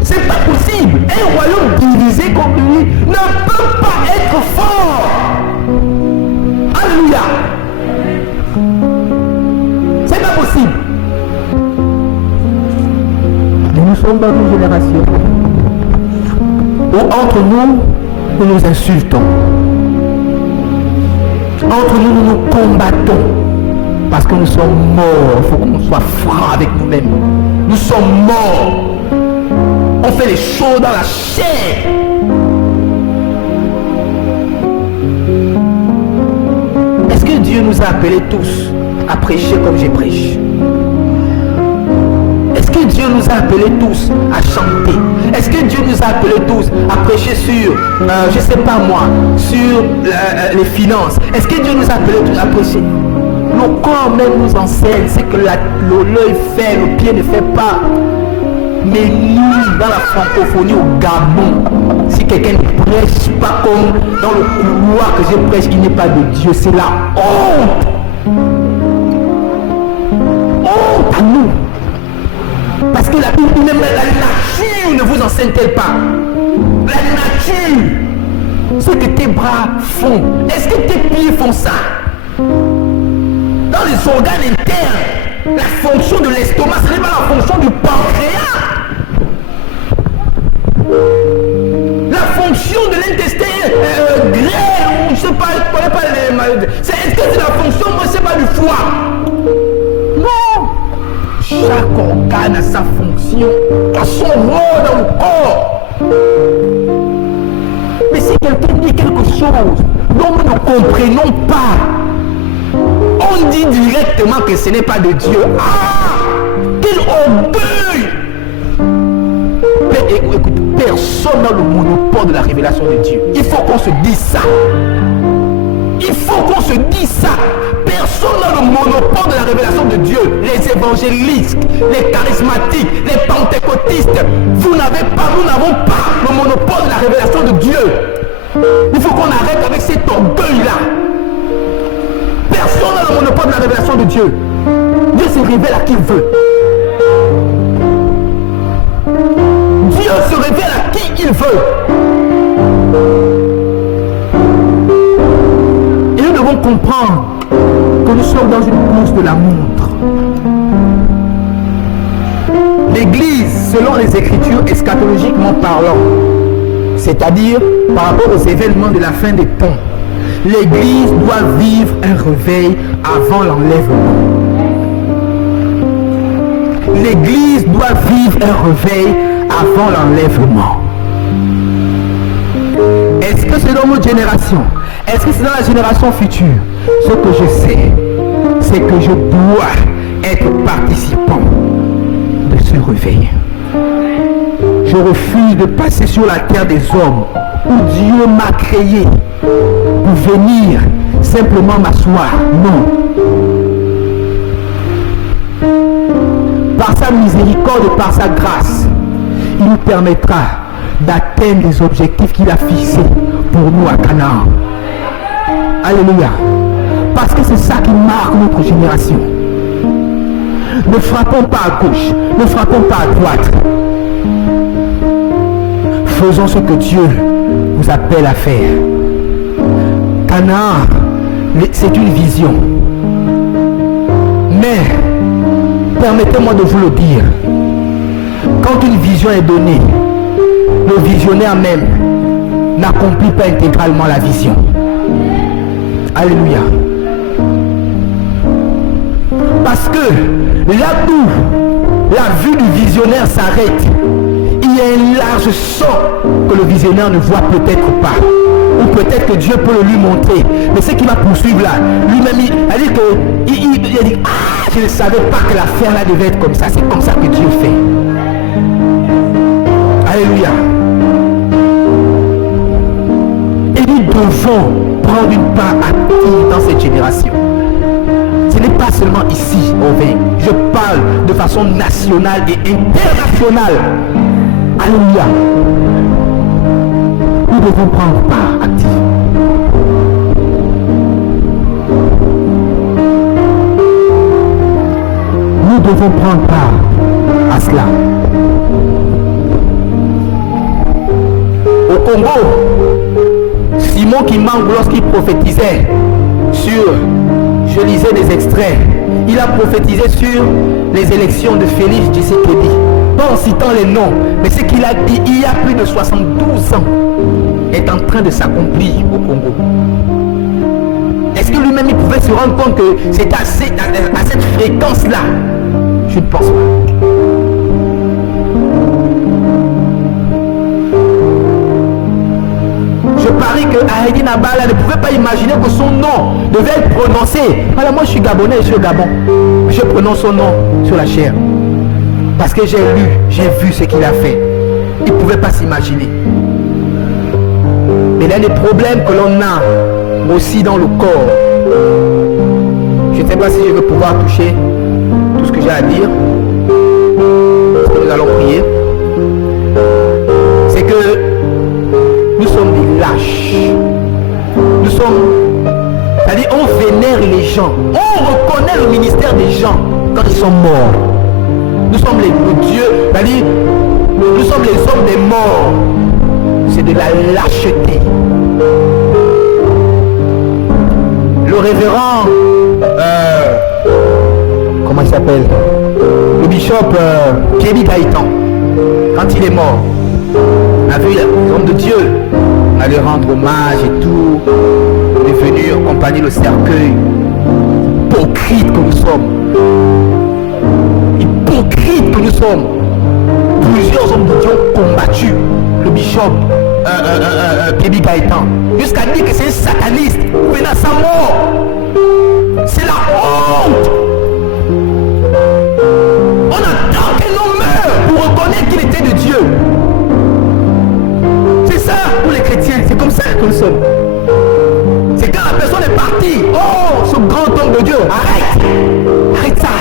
C'est pas possible. Un royaume divisé contre lui ne peut pas être fort. Alléluia. C'est pas possible. Et nous sommes dans une génération où entre nous, nous nous insultons. Entre nous, nous nous combattons. Parce que nous sommes morts. Il faut qu'on soit franc avec nous-mêmes. Nous sommes morts. On fait les choses dans la chair. Est-ce que Dieu nous a appelés tous à prêcher comme j'ai prêché? Est-ce que Dieu nous a appelés tous à chanter? Est-ce que Dieu nous a appelés tous à prêcher sur, je sais pas moi, sur les finances? Est-ce que Dieu nous a appelés tous à prêcher? Nos corps même nous enseignent, c'est que l'œil fait, le pied ne fait pas. Mais nous, dans la francophonie au Gabon, si quelqu'un ne prêche pas comme dans le couloir que je prêche, il n'est pas de Dieu, c'est la honte. Honte à nous. Parce que la Bible nature ne vous enseigne-t-elle pas? La nature, ce que tes bras font, est-ce que tes pieds font ça? Dans les organes internes, la fonction de l'estomac, ce n'est pas la fonction du pancréas. La fonction de l'intestin grêle, je ne sais pas, je ne connais pas les maladies. Est-ce que c'est la fonction, moi, c'est pas du foie? Non. Chaque organe a sa fonction, a son rôle dans le corps. Mais si quelqu'un dit quelque chose dont nous ne comprenons pas, on dit directement que ce n'est pas de Dieu. Ah! Quel orgueil! Écoute, personne n'a le monopole de la révélation de Dieu. Il faut qu'on se dise ça. Il faut qu'on se dise ça. Personne n'a le monopole de la révélation de Dieu. Les évangélistes, les charismatiques, les pentecôtistes, vous n'avez pas, nous n'avons pas le monopole de la révélation de Dieu. Il faut qu'on arrête avec cet orgueil-là. Personne n'a le monopole de la révélation de Dieu. Dieu se révèle à qui il veut. Dieu se révèle à qui il veut. Et nous devons comprendre que nous sommes dans une course de la montre. L'Église, selon les Écritures, eschatologiquement parlant, c'est-à-dire par rapport aux événements de la fin des temps, l'Église doit vivre un réveil avant l'enlèvement. L'Église doit vivre un réveil avant l'enlèvement. Est-ce que c'est dans notre génération? Est-ce que c'est dans la génération future? Ce que je sais, c'est que je dois être participant de ce réveil. Je refuse de passer sur la terre des hommes où Dieu m'a créé pour venir simplement m'asseoir. Non. Par sa miséricorde et par sa grâce, il nous permettra d'atteindre les objectifs qu'il a fixés pour nous à Canaan. Alléluia. Parce que c'est ça qui marque notre génération. Ne frappons pas à gauche, ne frappons pas à droite. Faisons ce que Dieu nous appelle à faire. Canaan, c'est une vision. Mais, permettez-moi de vous le dire, quand une vision est donnée, le visionnaire même n'accomplit pas intégralement la vision. Alléluia. Parce que là où la vue du visionnaire s'arrête, il y a un large champ que le visionnaire ne voit peut-être pas. Ou peut-être que Dieu peut le lui montrer. Mais ce qui va poursuivre là, lui-même, il a dit que il a dit, ah, je ne savais pas que l'affaire là devait être comme ça. C'est comme ça que Dieu fait. Alléluia. Et nous devons prendre une part active dans cette génération. Ce n'est pas seulement ici, au Vin. Je parle de façon nationale et internationale. Alléluia. Nous devons prendre part active. Nous devons prendre part à cela. Au Congo, Simon Kimbangu, lorsqu'il prophétisait sur, je lisais des extraits, il a prophétisé sur les élections de Félix Tshisekedi, pas en citant les noms, mais ce qu'il a dit il y a plus de 72 ans est en train de s'accomplir au Congo. Est-ce que lui-même il pouvait se rendre compte que c'est à cette fréquence-là? Je ne pense pas. Je parie que Haïdi Nabala ne pouvait pas imaginer que son nom devait être prononcé. Alors moi je suis gabonais, je suis au Gabon. Je prononce son nom sur la chair. Parce que j'ai lu, j'ai vu ce qu'il a fait. Il ne pouvait pas s'imaginer. Mais l'un des problèmes que l'on a aussi dans le corps, je ne sais pas si je vais pouvoir toucher tout ce que j'ai à dire. Nous allons prier. C'est que nous sommes des lâches. Nous sommes, c'est-à-dire on vénère les gens. On reconnaît le ministère des gens quand ils sont morts. Nous sommes le Dieu, c'est-à-dire Nous sommes les hommes des morts. C'est de la lâcheté. Le révérend, comment il s'appelle? Le bishop Kébi Gaëtan, quand il est mort, on a vu les hommes de Dieu, on allait rendre hommage et tout, on est venu accompagner le cercueil. Hypocrite que nous sommes. Hypocrite que nous sommes. Plusieurs hommes de Dieu ont combattu le bishop Kébi Gaëtan jusqu'à dire que c'est un sataniste venant à sa mort. C'est la honte. On attend qu'un homme meure pour reconnaître qu'il était de Dieu. C'est ça pour les chrétiens, c'est comme ça que nous sommes. C'est quand la personne est partie. Oh, ce grand homme de Dieu, arrête. Arrête ça.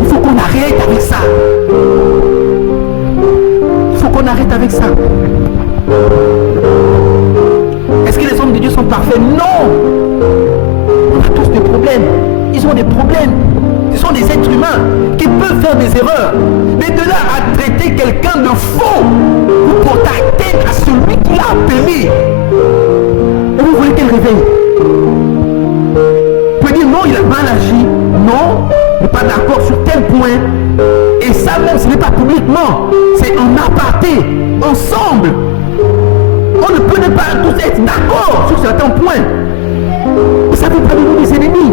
Il faut qu'on arrête avec ça. Il faut qu'on arrête avec ça. Est-ce que les hommes de Dieu sont parfaits? Non. On a tous des problèmes. Ils ont des problèmes. Ce sont des êtres humains qui peuvent faire des erreurs. Mais de là à traiter quelqu'un de faux ou pour atteinte à celui qui l'a appelé. Et vous voulez qu'elle réveille? Vous pouvez dire non, il a mal agi. Non, il n'est pas d'accord sur tel point. Et ça même, ce n'est pas publiquement. C'est en aparté, ensemble. On ne peut pas tous être d'accord sur certains points. Mais ça ne fait pas de nous des ennemis.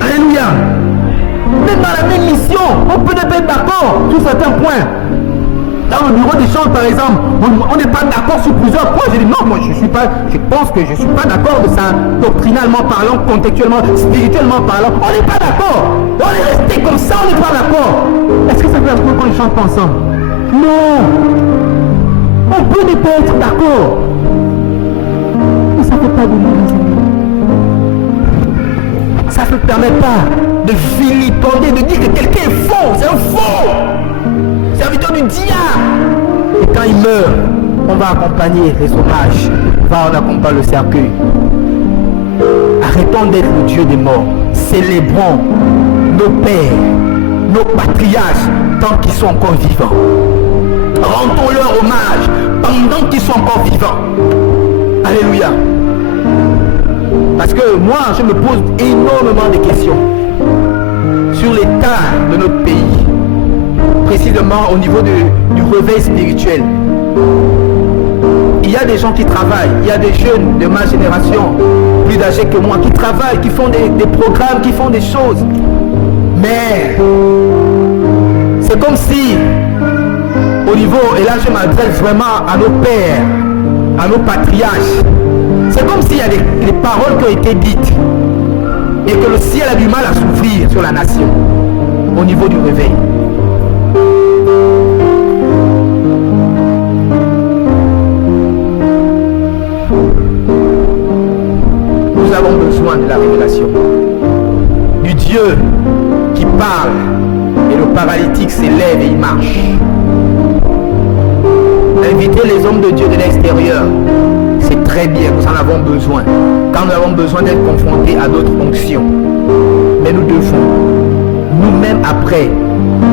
Alléluia. Même dans la même mission, on peut ne pas être d'accord sur certains points. Dans le bureau d'échange, par exemple, on n'est pas d'accord sur plusieurs points. J'ai dit non, moi je pense que je ne suis pas d'accord de ça, doctrinalement parlant, contextuellement, spirituellement parlant. On n'est pas d'accord. On est resté comme ça, on n'est pas d'accord. Est-ce que ça veut dire qu'on ne chante pas ensemble? Non. On peut ne pas être d'accord. Mais ça ne fait pas de nous les amis. Ça ne permet pas de vilipender, de dire que quelqu'un est faux. C'est un faux. Serviteur du diable. Et quand il meurt, on va accompagner les hommages. On accompagne le cercueil. Arrêtons d'être le Dieu des morts. Célébrons nos pères, nos patriarches, tant qu'ils sont encore vivants. Rendons-leur hommage pendant qu'ils sont encore vivants. Alléluia. Parce que moi, je me pose énormément de questions sur l'état de notre pays, précisément au niveau du réveil spirituel. Il y a des gens qui travaillent, il y a des jeunes de ma génération, plus âgés que moi, qui travaillent, qui font des programmes, qui font des choses. Mais c'est comme si, au niveau, et là je m'adresse vraiment à nos pères, à nos patriarches, c'est comme s'il y a des paroles qui ont été dites et que le ciel a du mal à s'ouvrir sur la nation au niveau du réveil. Nous avons besoin de la révélation du Dieu qui parle et le paralytique s'élève et il marche. Inviter les hommes de Dieu de l'extérieur, c'est très bien, nous en avons besoin. Quand nous avons besoin d'être confrontés à d'autres fonctions. Mais nous devons, nous-mêmes après,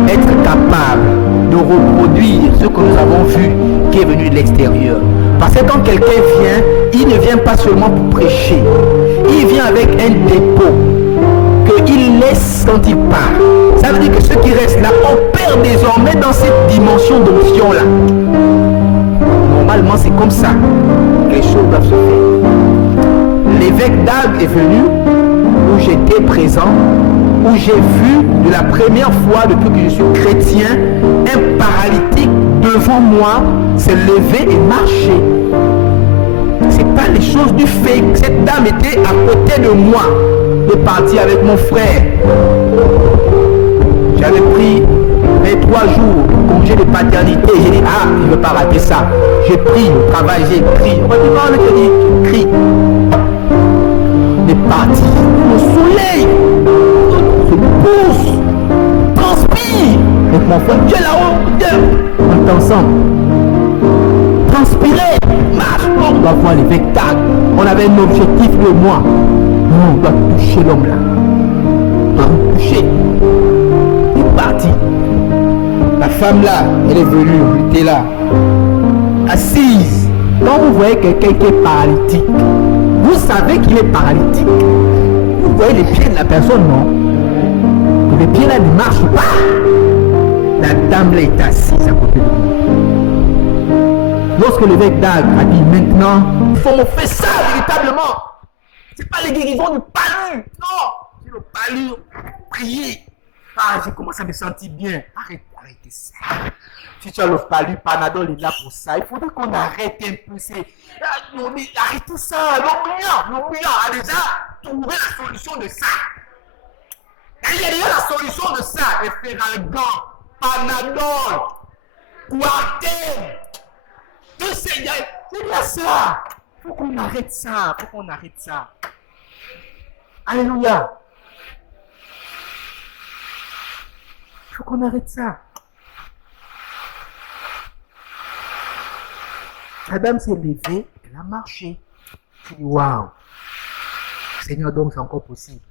être capables de reproduire ce que nous avons vu qui est venu de l'extérieur. Parce que quand quelqu'un vient, il ne vient pas seulement pour prêcher. Il vient avec un dépôt qu'il laisse quand il part. Ça veut dire que ceux qui restent là opèrent désormais dans cette dimension d'onction-là. Normalement, c'est comme ça que les choses doivent se faire. L'évêque d'Agde est venu, où j'étais présent, où j'ai vu de la première fois depuis que je suis chrétien, un paralytique devant moi se lever et marcher. C'est pas les choses du fait. Cette dame était à côté de moi. Je suis parti avec mon frère. J'avais pris 3 jours de congé de paternité. J'ai dit, ah, je ne veux pas rater ça. J'ai pris au travail, j'ai écrit. On m'a dit, non, je dis, écris. On est parti. Le soleil se pousse, transpire. Donc mon frère, viens là-haut, viens. On est ensemble. Transpirer, marche. On doit voir les vecteurs. On avait un objectif de moi. Non, on doit toucher l'homme là. On doit le toucher. Il est parti. La La femme là, elle est venue, elle était là, assise. Quand vous voyez quelqu'un qui est paralytique, vous savez qu'il est paralytique. Vous voyez les pieds de la personne, non? Que les pieds là ne marchent pas. La dame là est assise à côté de vous. Lorsque l'évêque d'Agde a dit maintenant, il faut me faire ça véritablement. C'est pas les guérisons du palu. Non, c'est le palu. Prier. Ah, j'ai commencé à me sentir bien. Arrêtez ça. Si tu as le palu, Panadol est là pour ça. Il faudrait qu'on arrête un peu. Arrêtez ça. L'Orient a déjà trouvé la solution de ça. Il y a déjà la solution de ça. Efferalgan, Panadol, Coartem. Tout c'est bien ça. Faut qu'on arrête ça. Alléluia. Faut qu'on arrête ça. La dame s'est levée, elle a marché. Je dis waouh. Seigneur, donc c'est encore possible.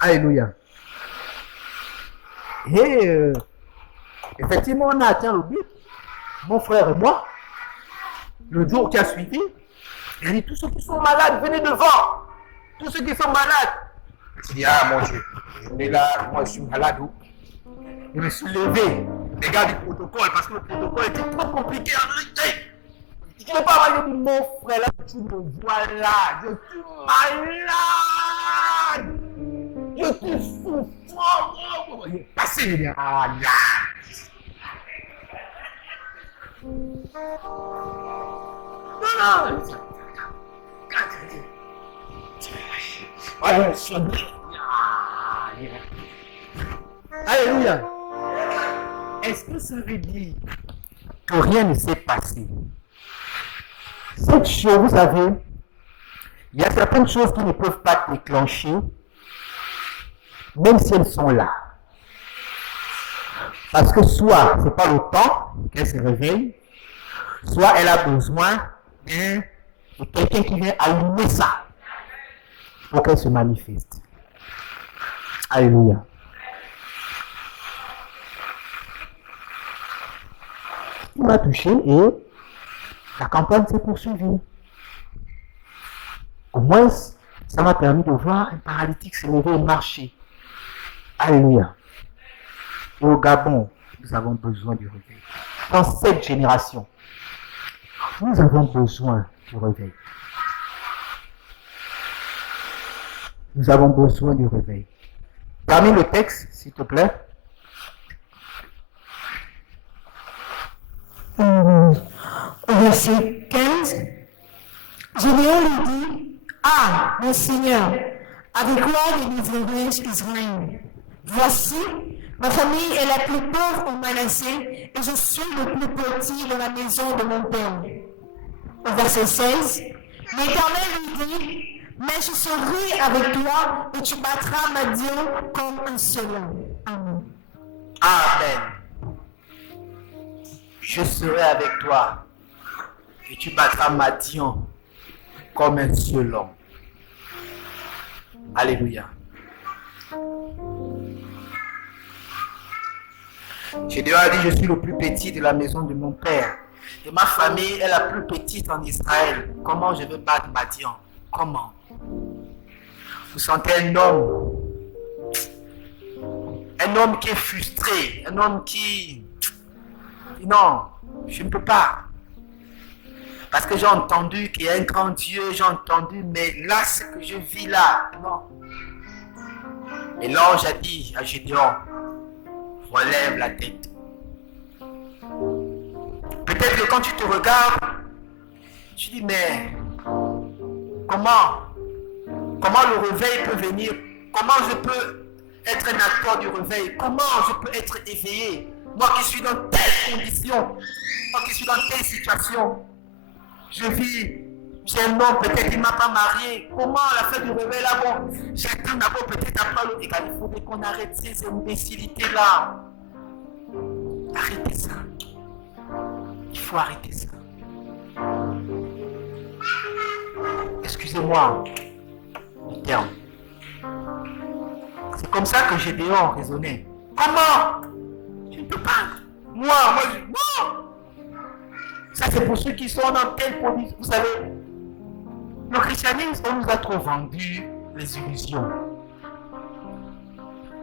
Alléluia. Et effectivement, on a atteint le but. Mon frère et moi, le jour qui a suivi, il dit tous ceux qui sont malades, venez devant. Tous ceux qui sont malades. Je dis, ah mon Dieu, on est là, moi je suis malade. Je me suis levé. Les gars du protocole, parce que le protocole était trop compliqué. Je ne veux pas avoir dit, mon frère, là, tu me vois là. Je suis malade. Je suis souffrant. Il est passé, il est ah, là. Non. Alléluia. Est-ce que ça veut dire que rien ne s'est passé? Cette chose, vous savez, il y a certaines choses qui ne peuvent pas déclencher, même si elles sont là. Parce que soit ce n'est pas le temps qu'elle se réveille, soit elle a besoin de quelqu'un qui vient allumer ça pour qu'elle se manifeste. Alléluia. Il m'a touché et la campagne s'est poursuivie. Au moins, ça m'a permis de voir un paralytique se lever et marcher. Alléluia. Et au Gabon, nous avons besoin du réveil. Dans cette génération, nous avons besoin du réveil. Nous avons besoin du réveil. Termine le texte, s'il te plaît. Au verset 15, Gédéon lui dit, ah, mon Seigneur, avec quoi délivrerai-je Israël? Voici, ma famille est la plus pauvre au Manassé et je suis le plus petit de la maison de mon père. Au verset 16, l'Éternel lui dit, mais je serai avec toi et tu battras Madian comme un seul homme. Amen. Amen. Je serai avec toi et tu battras Madian comme un seul homme. Alléluia. Gédéon a dit, je suis le plus petit de la maison de mon père. Et ma famille est la plus petite en Israël. Comment je vais battre Madian? Comment? Vous sentez un homme qui est frustré, un homme qui dit non, je ne peux pas. Parce que j'ai entendu qu'il y a un grand Dieu, j'ai entendu, mais là, ce que je vis là, non. Et l'ange a dit à Gédéon, relève la tête. Peut-être que quand tu te regardes, tu dis, mais comment le réveil peut venir? Comment je peux être un acteur du réveil? Comment je peux être éveillé? Moi qui suis dans telle condition, moi qui suis dans telle situation, je vis, j'ai un homme, peut-être qu'il ne m'a pas marié. Comment la fête du réveil là, bon, j'attends d'abord peut-être après l'autre. Il faudrait qu'on arrête ces imbécilités-là. Arrêtez ça. Il faut arrêter ça. Excusez-moi du terme. C'est comme ça que Gédéon raisonnait. Comment? Je ne peux pas. Moi, non. Ça, c'est pour ceux qui sont dans telle position. Vous savez, le christianisme, on nous a trop vendu les illusions.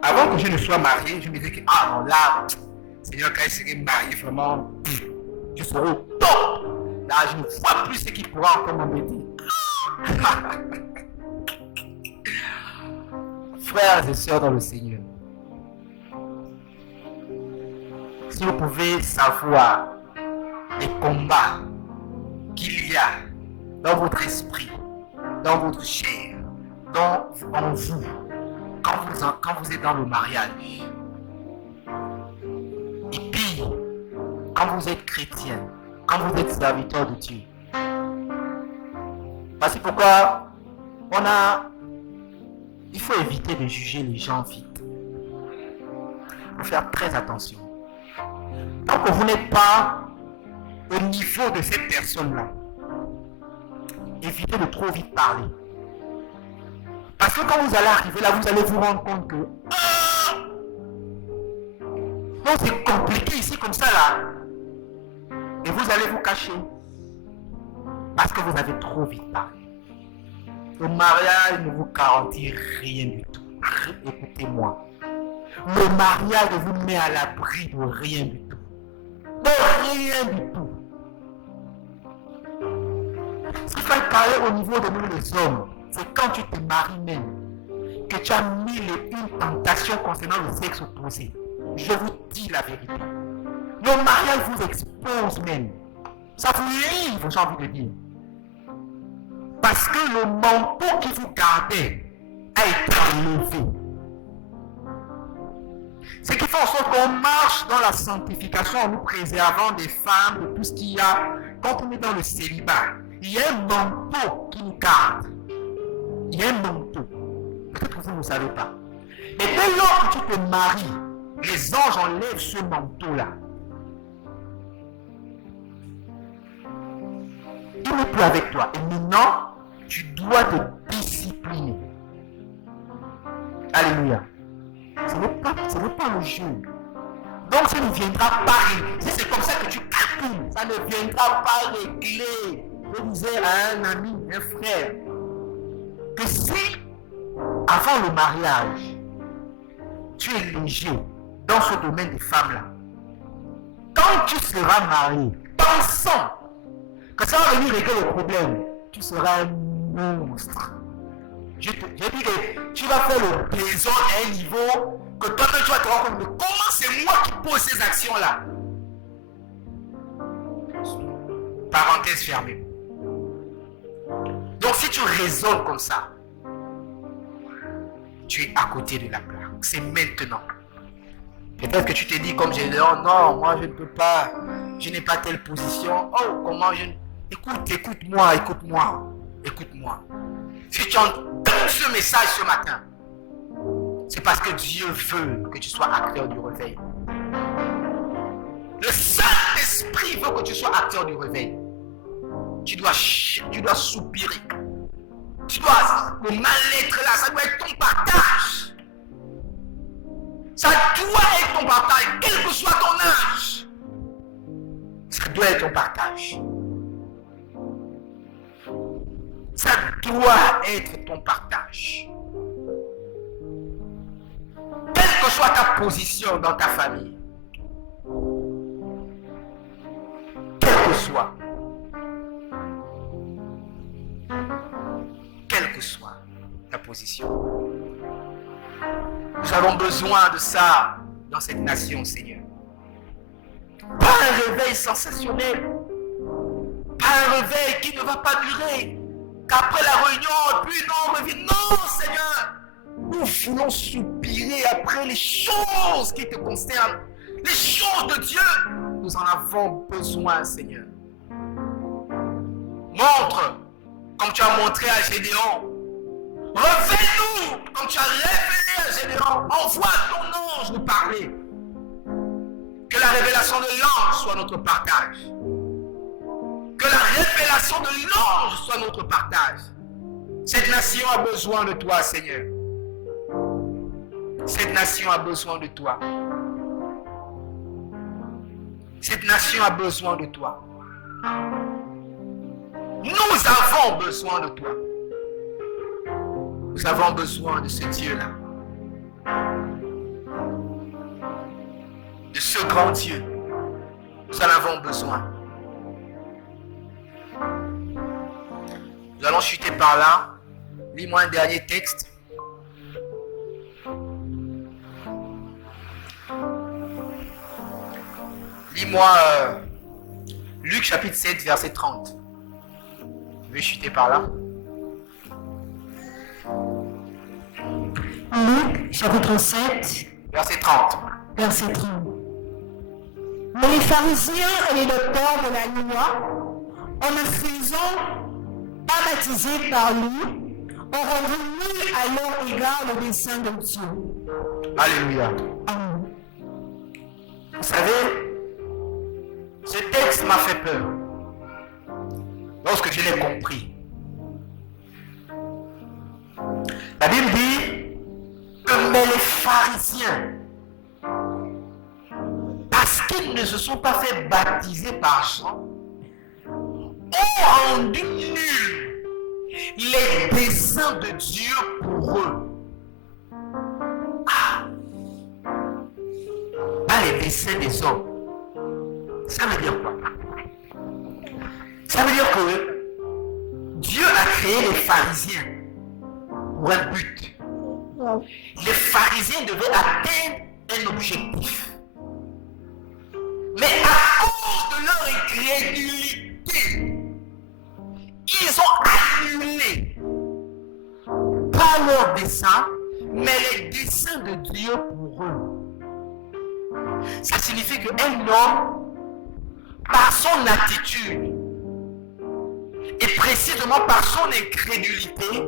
Avant que je ne sois marié, je me disais que, ah non, là, Seigneur, quand il serait marié, vraiment, je serai au top. Là, je ne vois plus ce qui pourra encore m'embêter. Frères et sœurs dans le Seigneur, si vous pouvez savoir les combats qu'il y a dans votre esprit, dans votre chair, en vous, quand vous êtes dans le mariage, et puis quand vous êtes chrétien, quand vous êtes serviteur de Dieu. Voici pourquoi il faut éviter de juger les gens vite. Il faut faire très attention. Tant que vous n'êtes pas au niveau de cette personne-là, évitez de trop vite parler. Parce que quand vous allez arriver là, vous allez vous rendre compte que non, c'est compliqué ici comme ça là. Et vous allez vous cacher. Parce que vous avez trop vite parlé. Le mariage ne vous garantit rien du tout. Écoutez-moi. Le mariage vous met à l'abri de rien du tout. De rien du tout. Ce qu'il faut parler au niveau de nous les hommes, c'est quand tu te maries même, que tu as mille et une tentations concernant le sexe opposé. Je vous dis la vérité. Le mariage vous expose même. Ça vous livre, j'ai envie de dire. Parce que le manteau qui vous gardait a été enlevé. Ce qui fait en sorte qu'on marche dans la sanctification en nous préservant des femmes, de tout ce qu'il y a. Quand on est dans le célibat, il y a un manteau qui nous garde. Il y a un manteau. Peut-être que vous ne savez pas. Et dès lors que tu te maries, les anges enlèvent ce manteau-là. Il n'est plus avec toi. Et maintenant, tu dois te discipliner. Alléluia. Ce n'est pas le jeu. Donc ça ne viendra pas régler. Si c'est comme ça que tu calcules, ça ne viendra pas régler. Je disais à un ami, un frère, que si, avant le mariage, tu es léger dans ce domaine des femmes-là, quand tu seras marié, pensant que ça va venir régler le problème, tu seras un monstre. J'ai dit que tu vas faire le besoin à un niveau que toi-même tu vas te rendre compte de comment c'est moi qui pose ces actions-là. Parenthèse fermée. Donc si tu raisonnes comme ça, tu es à côté de la plaque. C'est maintenant. Peut-être que tu te dis comme j'ai dit, oh non, moi je ne peux pas, je n'ai pas telle position. Oh, comment je... Écoute-moi. Si tu entends ce message ce matin, c'est parce que Dieu veut que tu sois acteur du réveil. Le Saint-Esprit veut que tu sois acteur du réveil. Tu dois soupirer. Le mal-être là, ça doit être ton partage. Ça doit être ton partage, quel que soit ton âge. Ça doit être ton partage. Ça doit être ton partage. Quelle que soit ta position dans ta famille, quelle que soit ta position, nous avons besoin de ça dans cette nation, Seigneur. Pas un réveil sensationnel, pas un réveil qui ne va pas durer. Qu'après la réunion, puis non, on revient. Non, Seigneur, nous voulons soupirer après les choses qui te concernent, les choses de Dieu. Nous en avons besoin, Seigneur. Montre, comme tu as montré à Gédéon. Révèle-nous, comme tu as révélé à Gédéon. Envoie ton ange nous parler. Que la révélation de l'ange soit notre partage. Que la révélation de l'ange soit notre partage. Cette nation a besoin de toi, Seigneur. Cette nation a besoin de toi. Cette nation a besoin de toi. Nous avons besoin de toi. Nous avons besoin de ce Dieu-là. De ce grand Dieu. Nous en avons besoin. Nous allons chuter par là. Lis-moi un dernier texte. Lis-moi Luc chapitre 7, verset 30. Je vais chuter par là. Luc, chapitre 7, Verset 30. verset 30. Mais les pharisiens et les docteurs de la loi, en ne faisant pas baptiser par lui, ont rendu nul à leur égard le dessein de Dieu. Alléluia. Amen. Vous savez, ce texte m'a fait peur. Lorsque je l'ai compris. La Bible dit que mais les pharisiens, parce qu'ils ne se sont pas fait baptiser par Jean, ont rendu nuls les desseins de Dieu pour eux. Pas les desseins des hommes. Ça veut dire quoi? Ça veut dire que Dieu a créé les pharisiens pour un but. Les pharisiens devaient atteindre un objectif. Mais à cause de leur incrédulité, ils ont annulé pas leurs desseins, mais les desseins de Dieu pour eux. Ça signifie qu'un homme, par son attitude, et précisément par son incrédulité,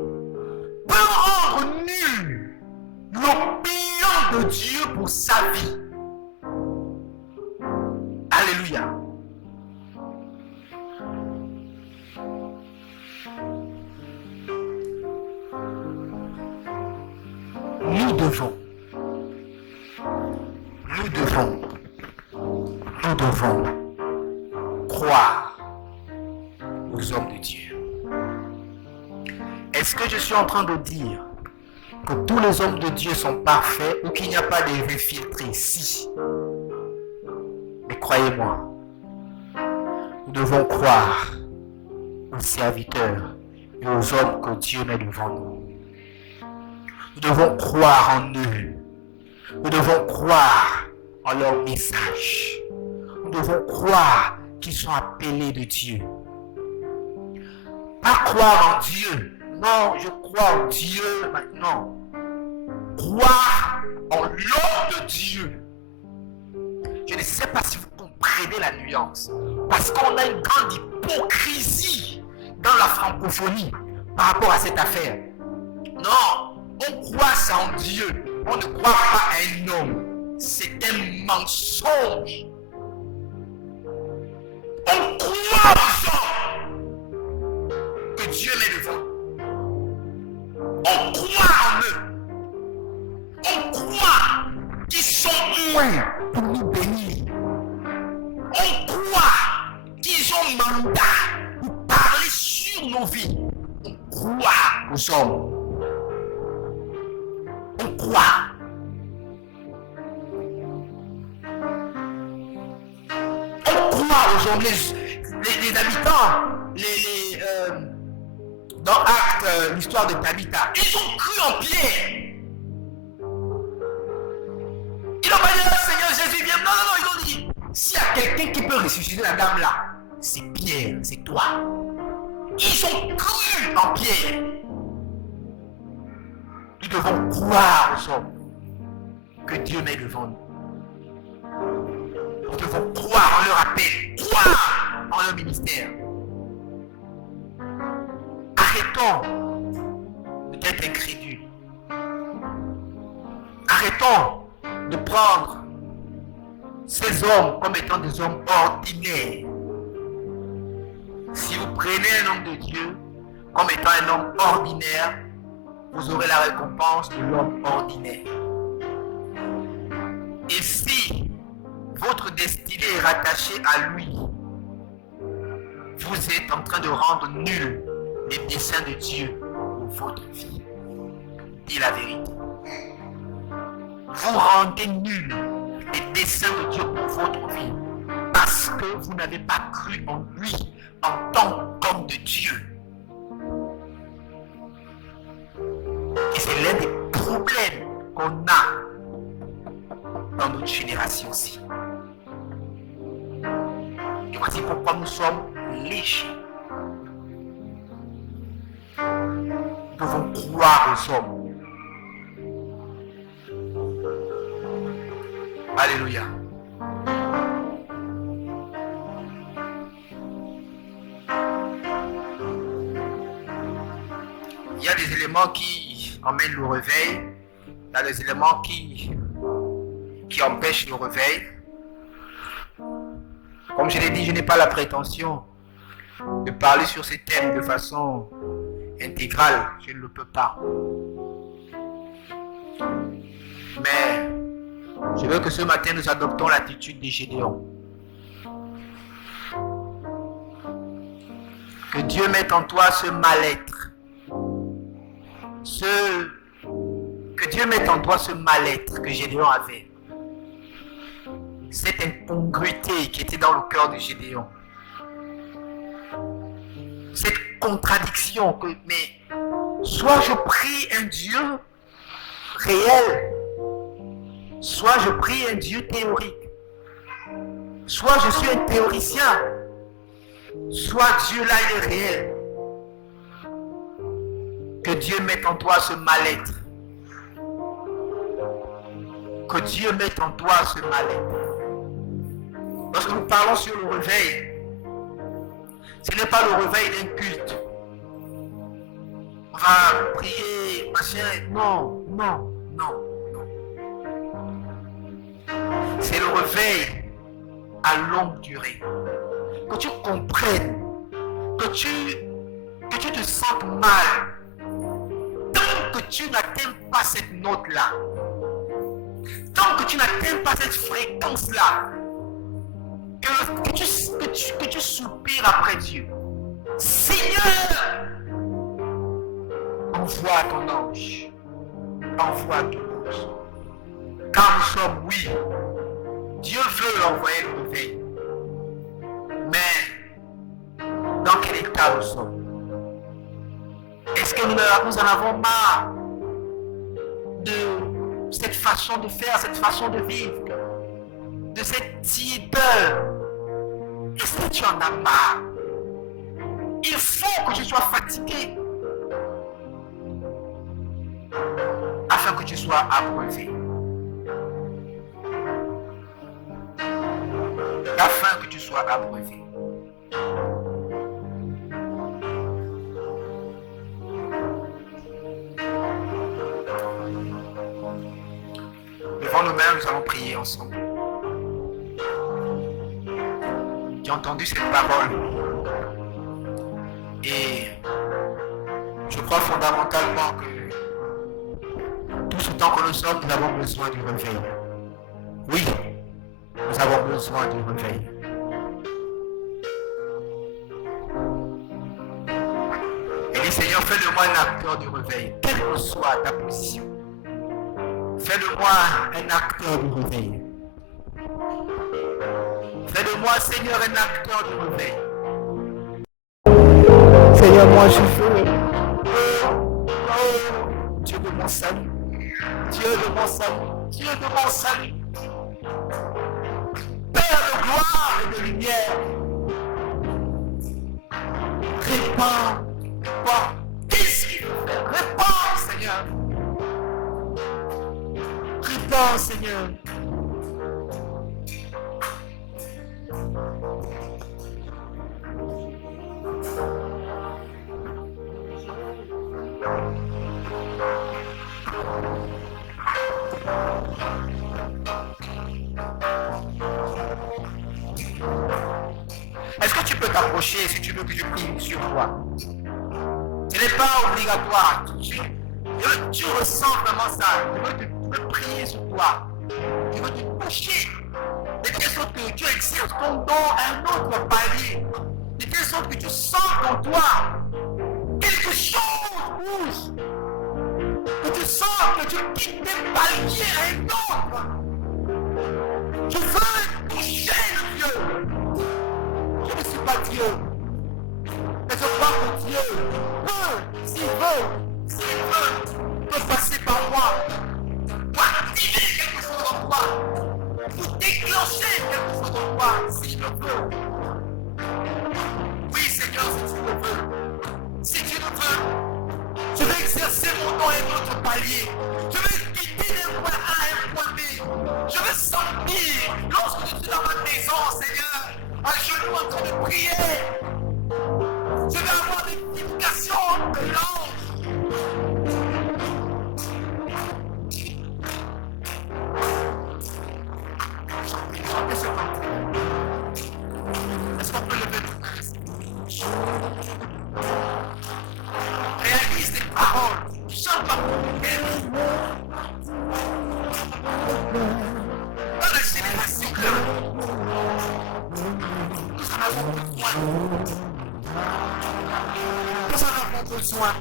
peut rendre nul l'opinion de Dieu pour sa vie. Alléluia. Nous devons croire aux hommes de Dieu. Est-ce que je suis en train de dire que tous les hommes de Dieu sont parfaits ou qu'il n'y a pas de infiltrés? Si. Mais croyez-moi, nous devons croire aux serviteurs et aux hommes que Dieu met devant nous. Nous devons croire en eux. Nous devons croire en leur message. Nous devons croire qu'ils sont appelés de Dieu. Pas croire en Dieu. Non, je crois en Dieu maintenant. Croire en l'homme de Dieu. Je ne sais pas si vous comprenez la nuance. Parce qu'on a une grande hypocrisie dans la francophonie par rapport à cette affaire. Non, on croit ça en Dieu. On ne croit pas à un homme. C'est un mensonge. On croit aux hommes que Dieu met devant. On croit en eux. On croit qu'ils sont loin pour nous bénir. On croit qu'ils ont mandat pour parler sur nos vies. On croit aux hommes. On croit. On croit aux hommes. Les habitants, dans Actes, l'histoire de Tabitha, ils ont cru en Pierre. Ils n'ont pas dit, oh, Seigneur Jésus, viens. Non, ils ont dit, s'il y a quelqu'un qui peut ressusciter la dame là, c'est Pierre, c'est toi. Ils ont cru en Pierre. Nous devons croire aux hommes que Dieu met devant nous. Nous devons croire en leur appel, croire en leur ministère. Arrêtons d'être incrédules. Arrêtons de prendre ces hommes comme étant des hommes ordinaires. Si vous prenez un homme de Dieu comme étant un homme ordinaire, vous aurez la récompense de l'homme ordinaire. Et si votre destinée est rattachée à lui, vous êtes en train de rendre nul les desseins de Dieu pour votre vie. Dis la vérité. Vous rendez nul les desseins de Dieu pour votre vie parce que vous n'avez pas cru en lui en tant qu'homme de Dieu. Et c'est l'un des problèmes qu'on a dans notre génération-ci. Et voici pourquoi nous sommes légers. Nous devons croire aux hommes. Alléluia. Il y a des éléments qui emmènent le réveil. Il y a des éléments qui empêchent le réveil. Comme je l'ai dit, je n'ai pas la prétention de parler sur ces thèmes de façon intégrale. Je ne le peux pas. Mais je veux que ce matin, nous adoptons l'attitude de Gédéon. Que Dieu mette en toi ce mal-être. Que Dieu mette en toi ce mal-être que Gédéon avait. Cette incongruité qui était dans le cœur de Gédéon. Cette contradiction que, mais, soit je prie un Dieu réel, soit je prie un Dieu théorique. Soit je suis un théoricien, soit Dieu là il est réel. Que Dieu mette en toi ce mal-être. Que Dieu mette en toi ce mal-être. Lorsque nous parlons sur le réveil, ce n'est pas le réveil d'un culte. On va prier, machin. Non, non, non, non. C'est le réveil à longue durée. Que tu comprennes, que tu te sentes mal. Tant que tu n'atteins pas cette note-là, tant que tu n'atteins pas cette fréquence-là, que tu soupires après Dieu. Seigneur, envoie ton ange, envoie ton ange. Car nous sommes, oui, Dieu veut envoyer le réveil. Mais, dans quel état nous sommes? Est-ce que nous en avons marre de cette façon de faire, cette façon de vivre, de cette tiédeur? Est-ce que tu en as marre? Il faut que tu sois fatigué afin que tu sois abreuvé. Afin que tu sois abreuvé. Devant nous-mêmes, nous allons prier ensemble. J'ai entendu cette parole et je crois fondamentalement que tout ce temps que nous sommes, nous avons besoin du réveil. Oui, nous avons besoin du réveil. Et dis Seigneur, fais de moi un acteur du réveil, quelle que soit ta position. Fais de moi un acteur du réveil. Fais de moi, Seigneur, un acteur du réveil. Seigneur, moi je veux. Oh, Dieu de mon salut. Dieu de mon salut. Dieu de mon salut. Père de gloire et de lumière. Répands. Qu'est-ce qu'il faut faire? Répands, Seigneur. Répands, Seigneur. Est-ce que tu peux t'approcher si tu veux que je prie sur toi? Ce n'est pas obligatoire. Tu ressens vraiment ça. Je veux prier sur toi. Tu veux te toucher. De telle sorte que tu exerces ton don à un autre palier. De telle sorte que tu sens en toi quelque chose bouge. Que tu sens que tu quittes tes paliers à un autre. Je veux toucher le Dieu. Je ne suis pas Dieu. Mais je crois que Dieu peut, s'il veut passer par moi. Pour activer quelque chose en toi. Pour déclencher quelque chose en toi. Si je le veux. Oui, Seigneur, si tu le veux. Si tu le veux, je vais exercer mon don à un autre palier. Je vais quitter d'un point A à un point B. Je vais sentir, lorsque je suis dans ma maison, Seigneur, à genoux en train de prier, je vais avoir des vibrations de l'ange. Est-ce qu'on peut lever nos mains? Réalise les paroles. Chante par dans la génération là, nous en avons besoin. Nous en avons besoin.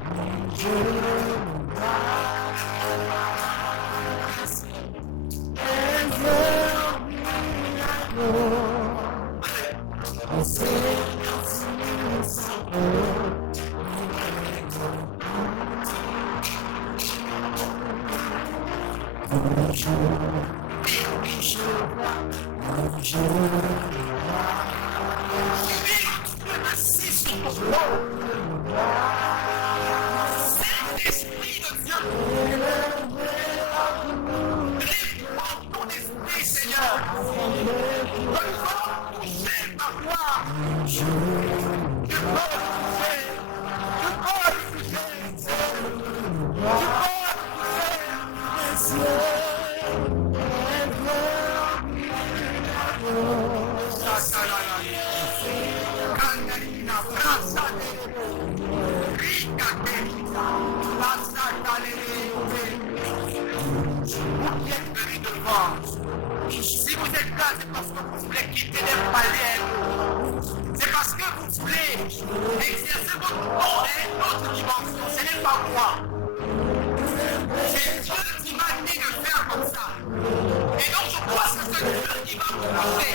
Si vous êtes là, c'est parce que vous voulez quitter les palais. C'est parce que vous voulez exercer votre don à une autre dimension. Ce n'est pas moi. C'est Dieu qui m'a dit de faire comme ça. Et donc je crois que c'est Dieu qui va vous toucher.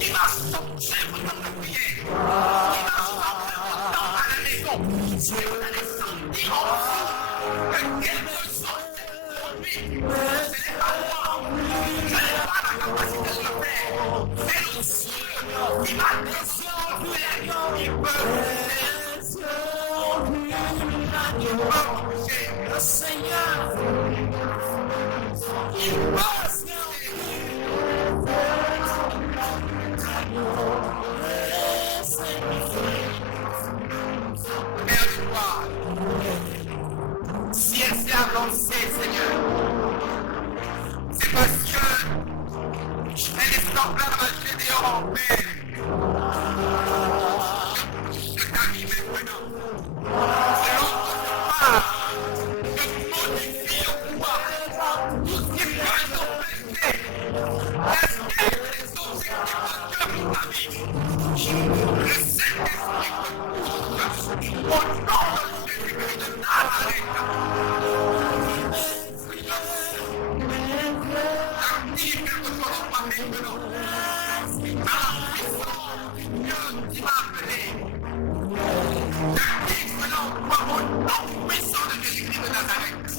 Il va changer votre temps de prière. Il va changer votre temps à la maison. Et vous allez sentir en vous que quelque chose s'est produit. Ce n'est pas moi. Je n'ai pas la capacité de le faire. C'est le Dieu qui m'a décidé. Il peut toucher. Le Seigneur. Il peut. Père du roi, si elle s'est avancée, Seigneur, c'est parce que elle est semblable à Gédéon, Père. Je t'arrive maintenant. Selon votre part, je modifie le pouvoir. Tout ce qui peut t'empêcher d'atteindre les objectifs de Dieu pour ta vie. Le Saint-Esprit te pousse au nom de Jésus-Christ de Nazareth. Active quelque chose en toi maintenant. À la puissance du Dieu qui m'a appelé. Active cela en toi au nom puissant de Jésus-Christ de Nazareth.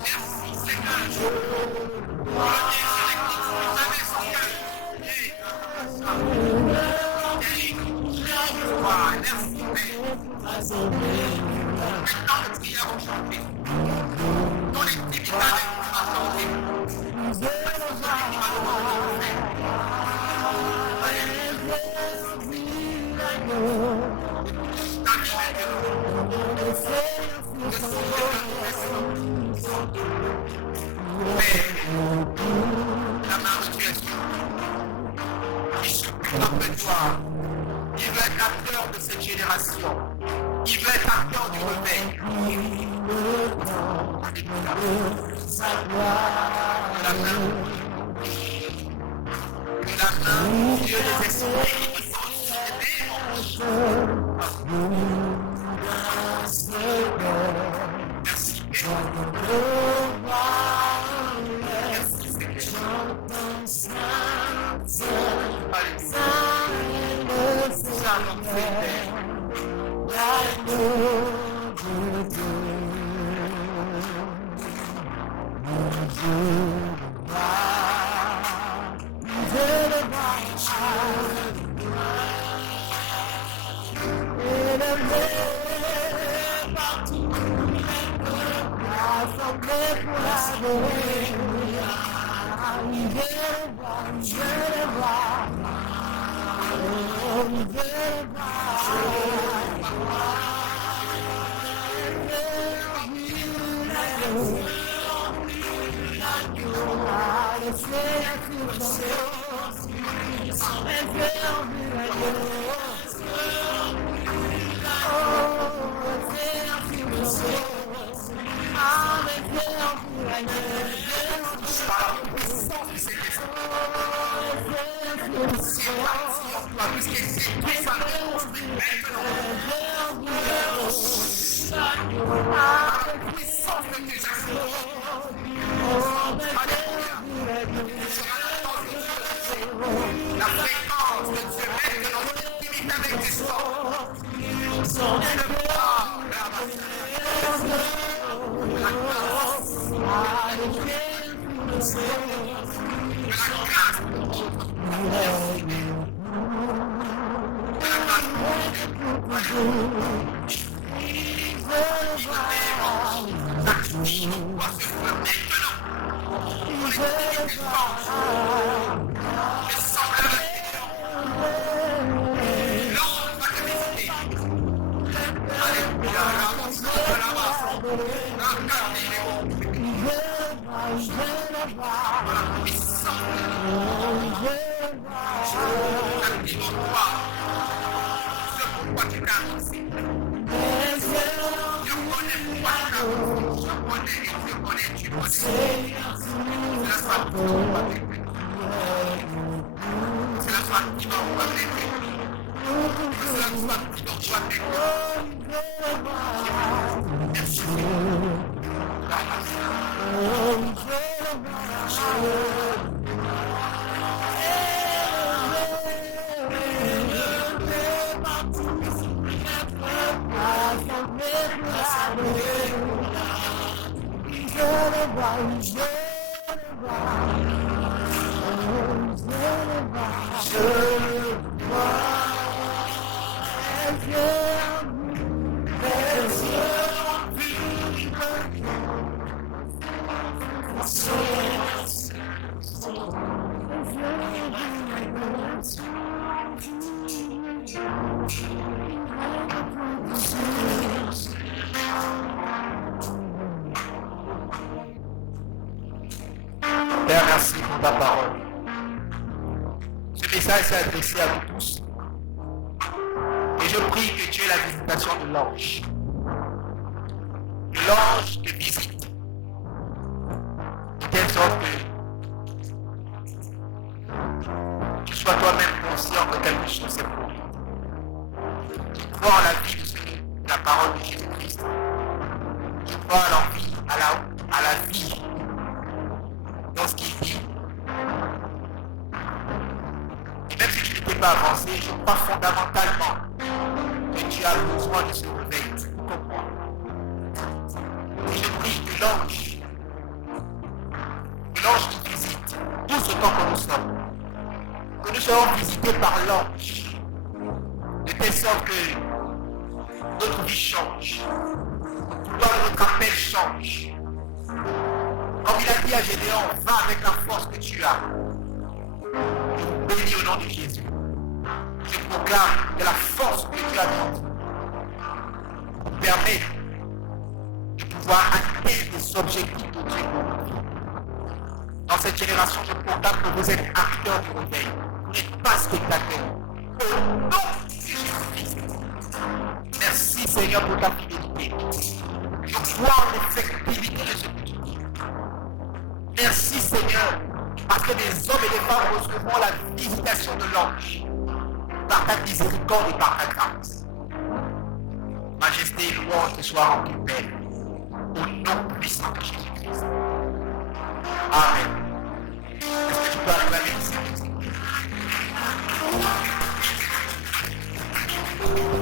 Merci Seigneur. Maintenant, le prière va chanter. Dans l'intimité avec qui va chanter. La main de Dieu qui supplique après toi. Il veut être l'acteur de cette génération. Il veut être acteur du réveil. La main, Dieu des esprits qui sont merci, Père, merci pour ta parole. Ce message s'est adressé à vous tous. Et je prie que tu aies la visitation de l'ange. Que l'ange te visite. De telle sorte que tu sois toi-même conscient que quelque chose est pour lui. Je crois en la vie de la parole de Jésus-Christ. Je crois à l'envie, à la vie dans ce qu'il dit. Et même si tu ne peux pas avancer, je crois fondamentalement que tu as besoin de ce réveil, tout comme moi. Et je prie que l'ange nous visite tout ce temps que nous sommes. Que nous soyons visités par l'ange. De telle sorte que notre vie change. Notre appel change. Comme il a dit à Gédéon, va avec la force que tu as. Je bénis au nom de Jésus. Je proclame que la force que tu as nous permet de pouvoir atteindre les objectifs de Dieu. Dans cette génération, je proclame que vous êtes acteurs du réveil. Vous n'êtes pas spectateurs. Au nom de Jésus-Christ. Merci Seigneur pour ta fidélité. Je crois en l'effectivité de ce que tu dis. Merci Seigneur, parce que des hommes et des femmes recevront la visitation de l'ange par ta miséricorde et par ta grâce. Majesté et louange te soient rendues, Père, au nom puissant de Jésus-Christ. Amen. Est-ce que tu peux acclamer le Seigneur?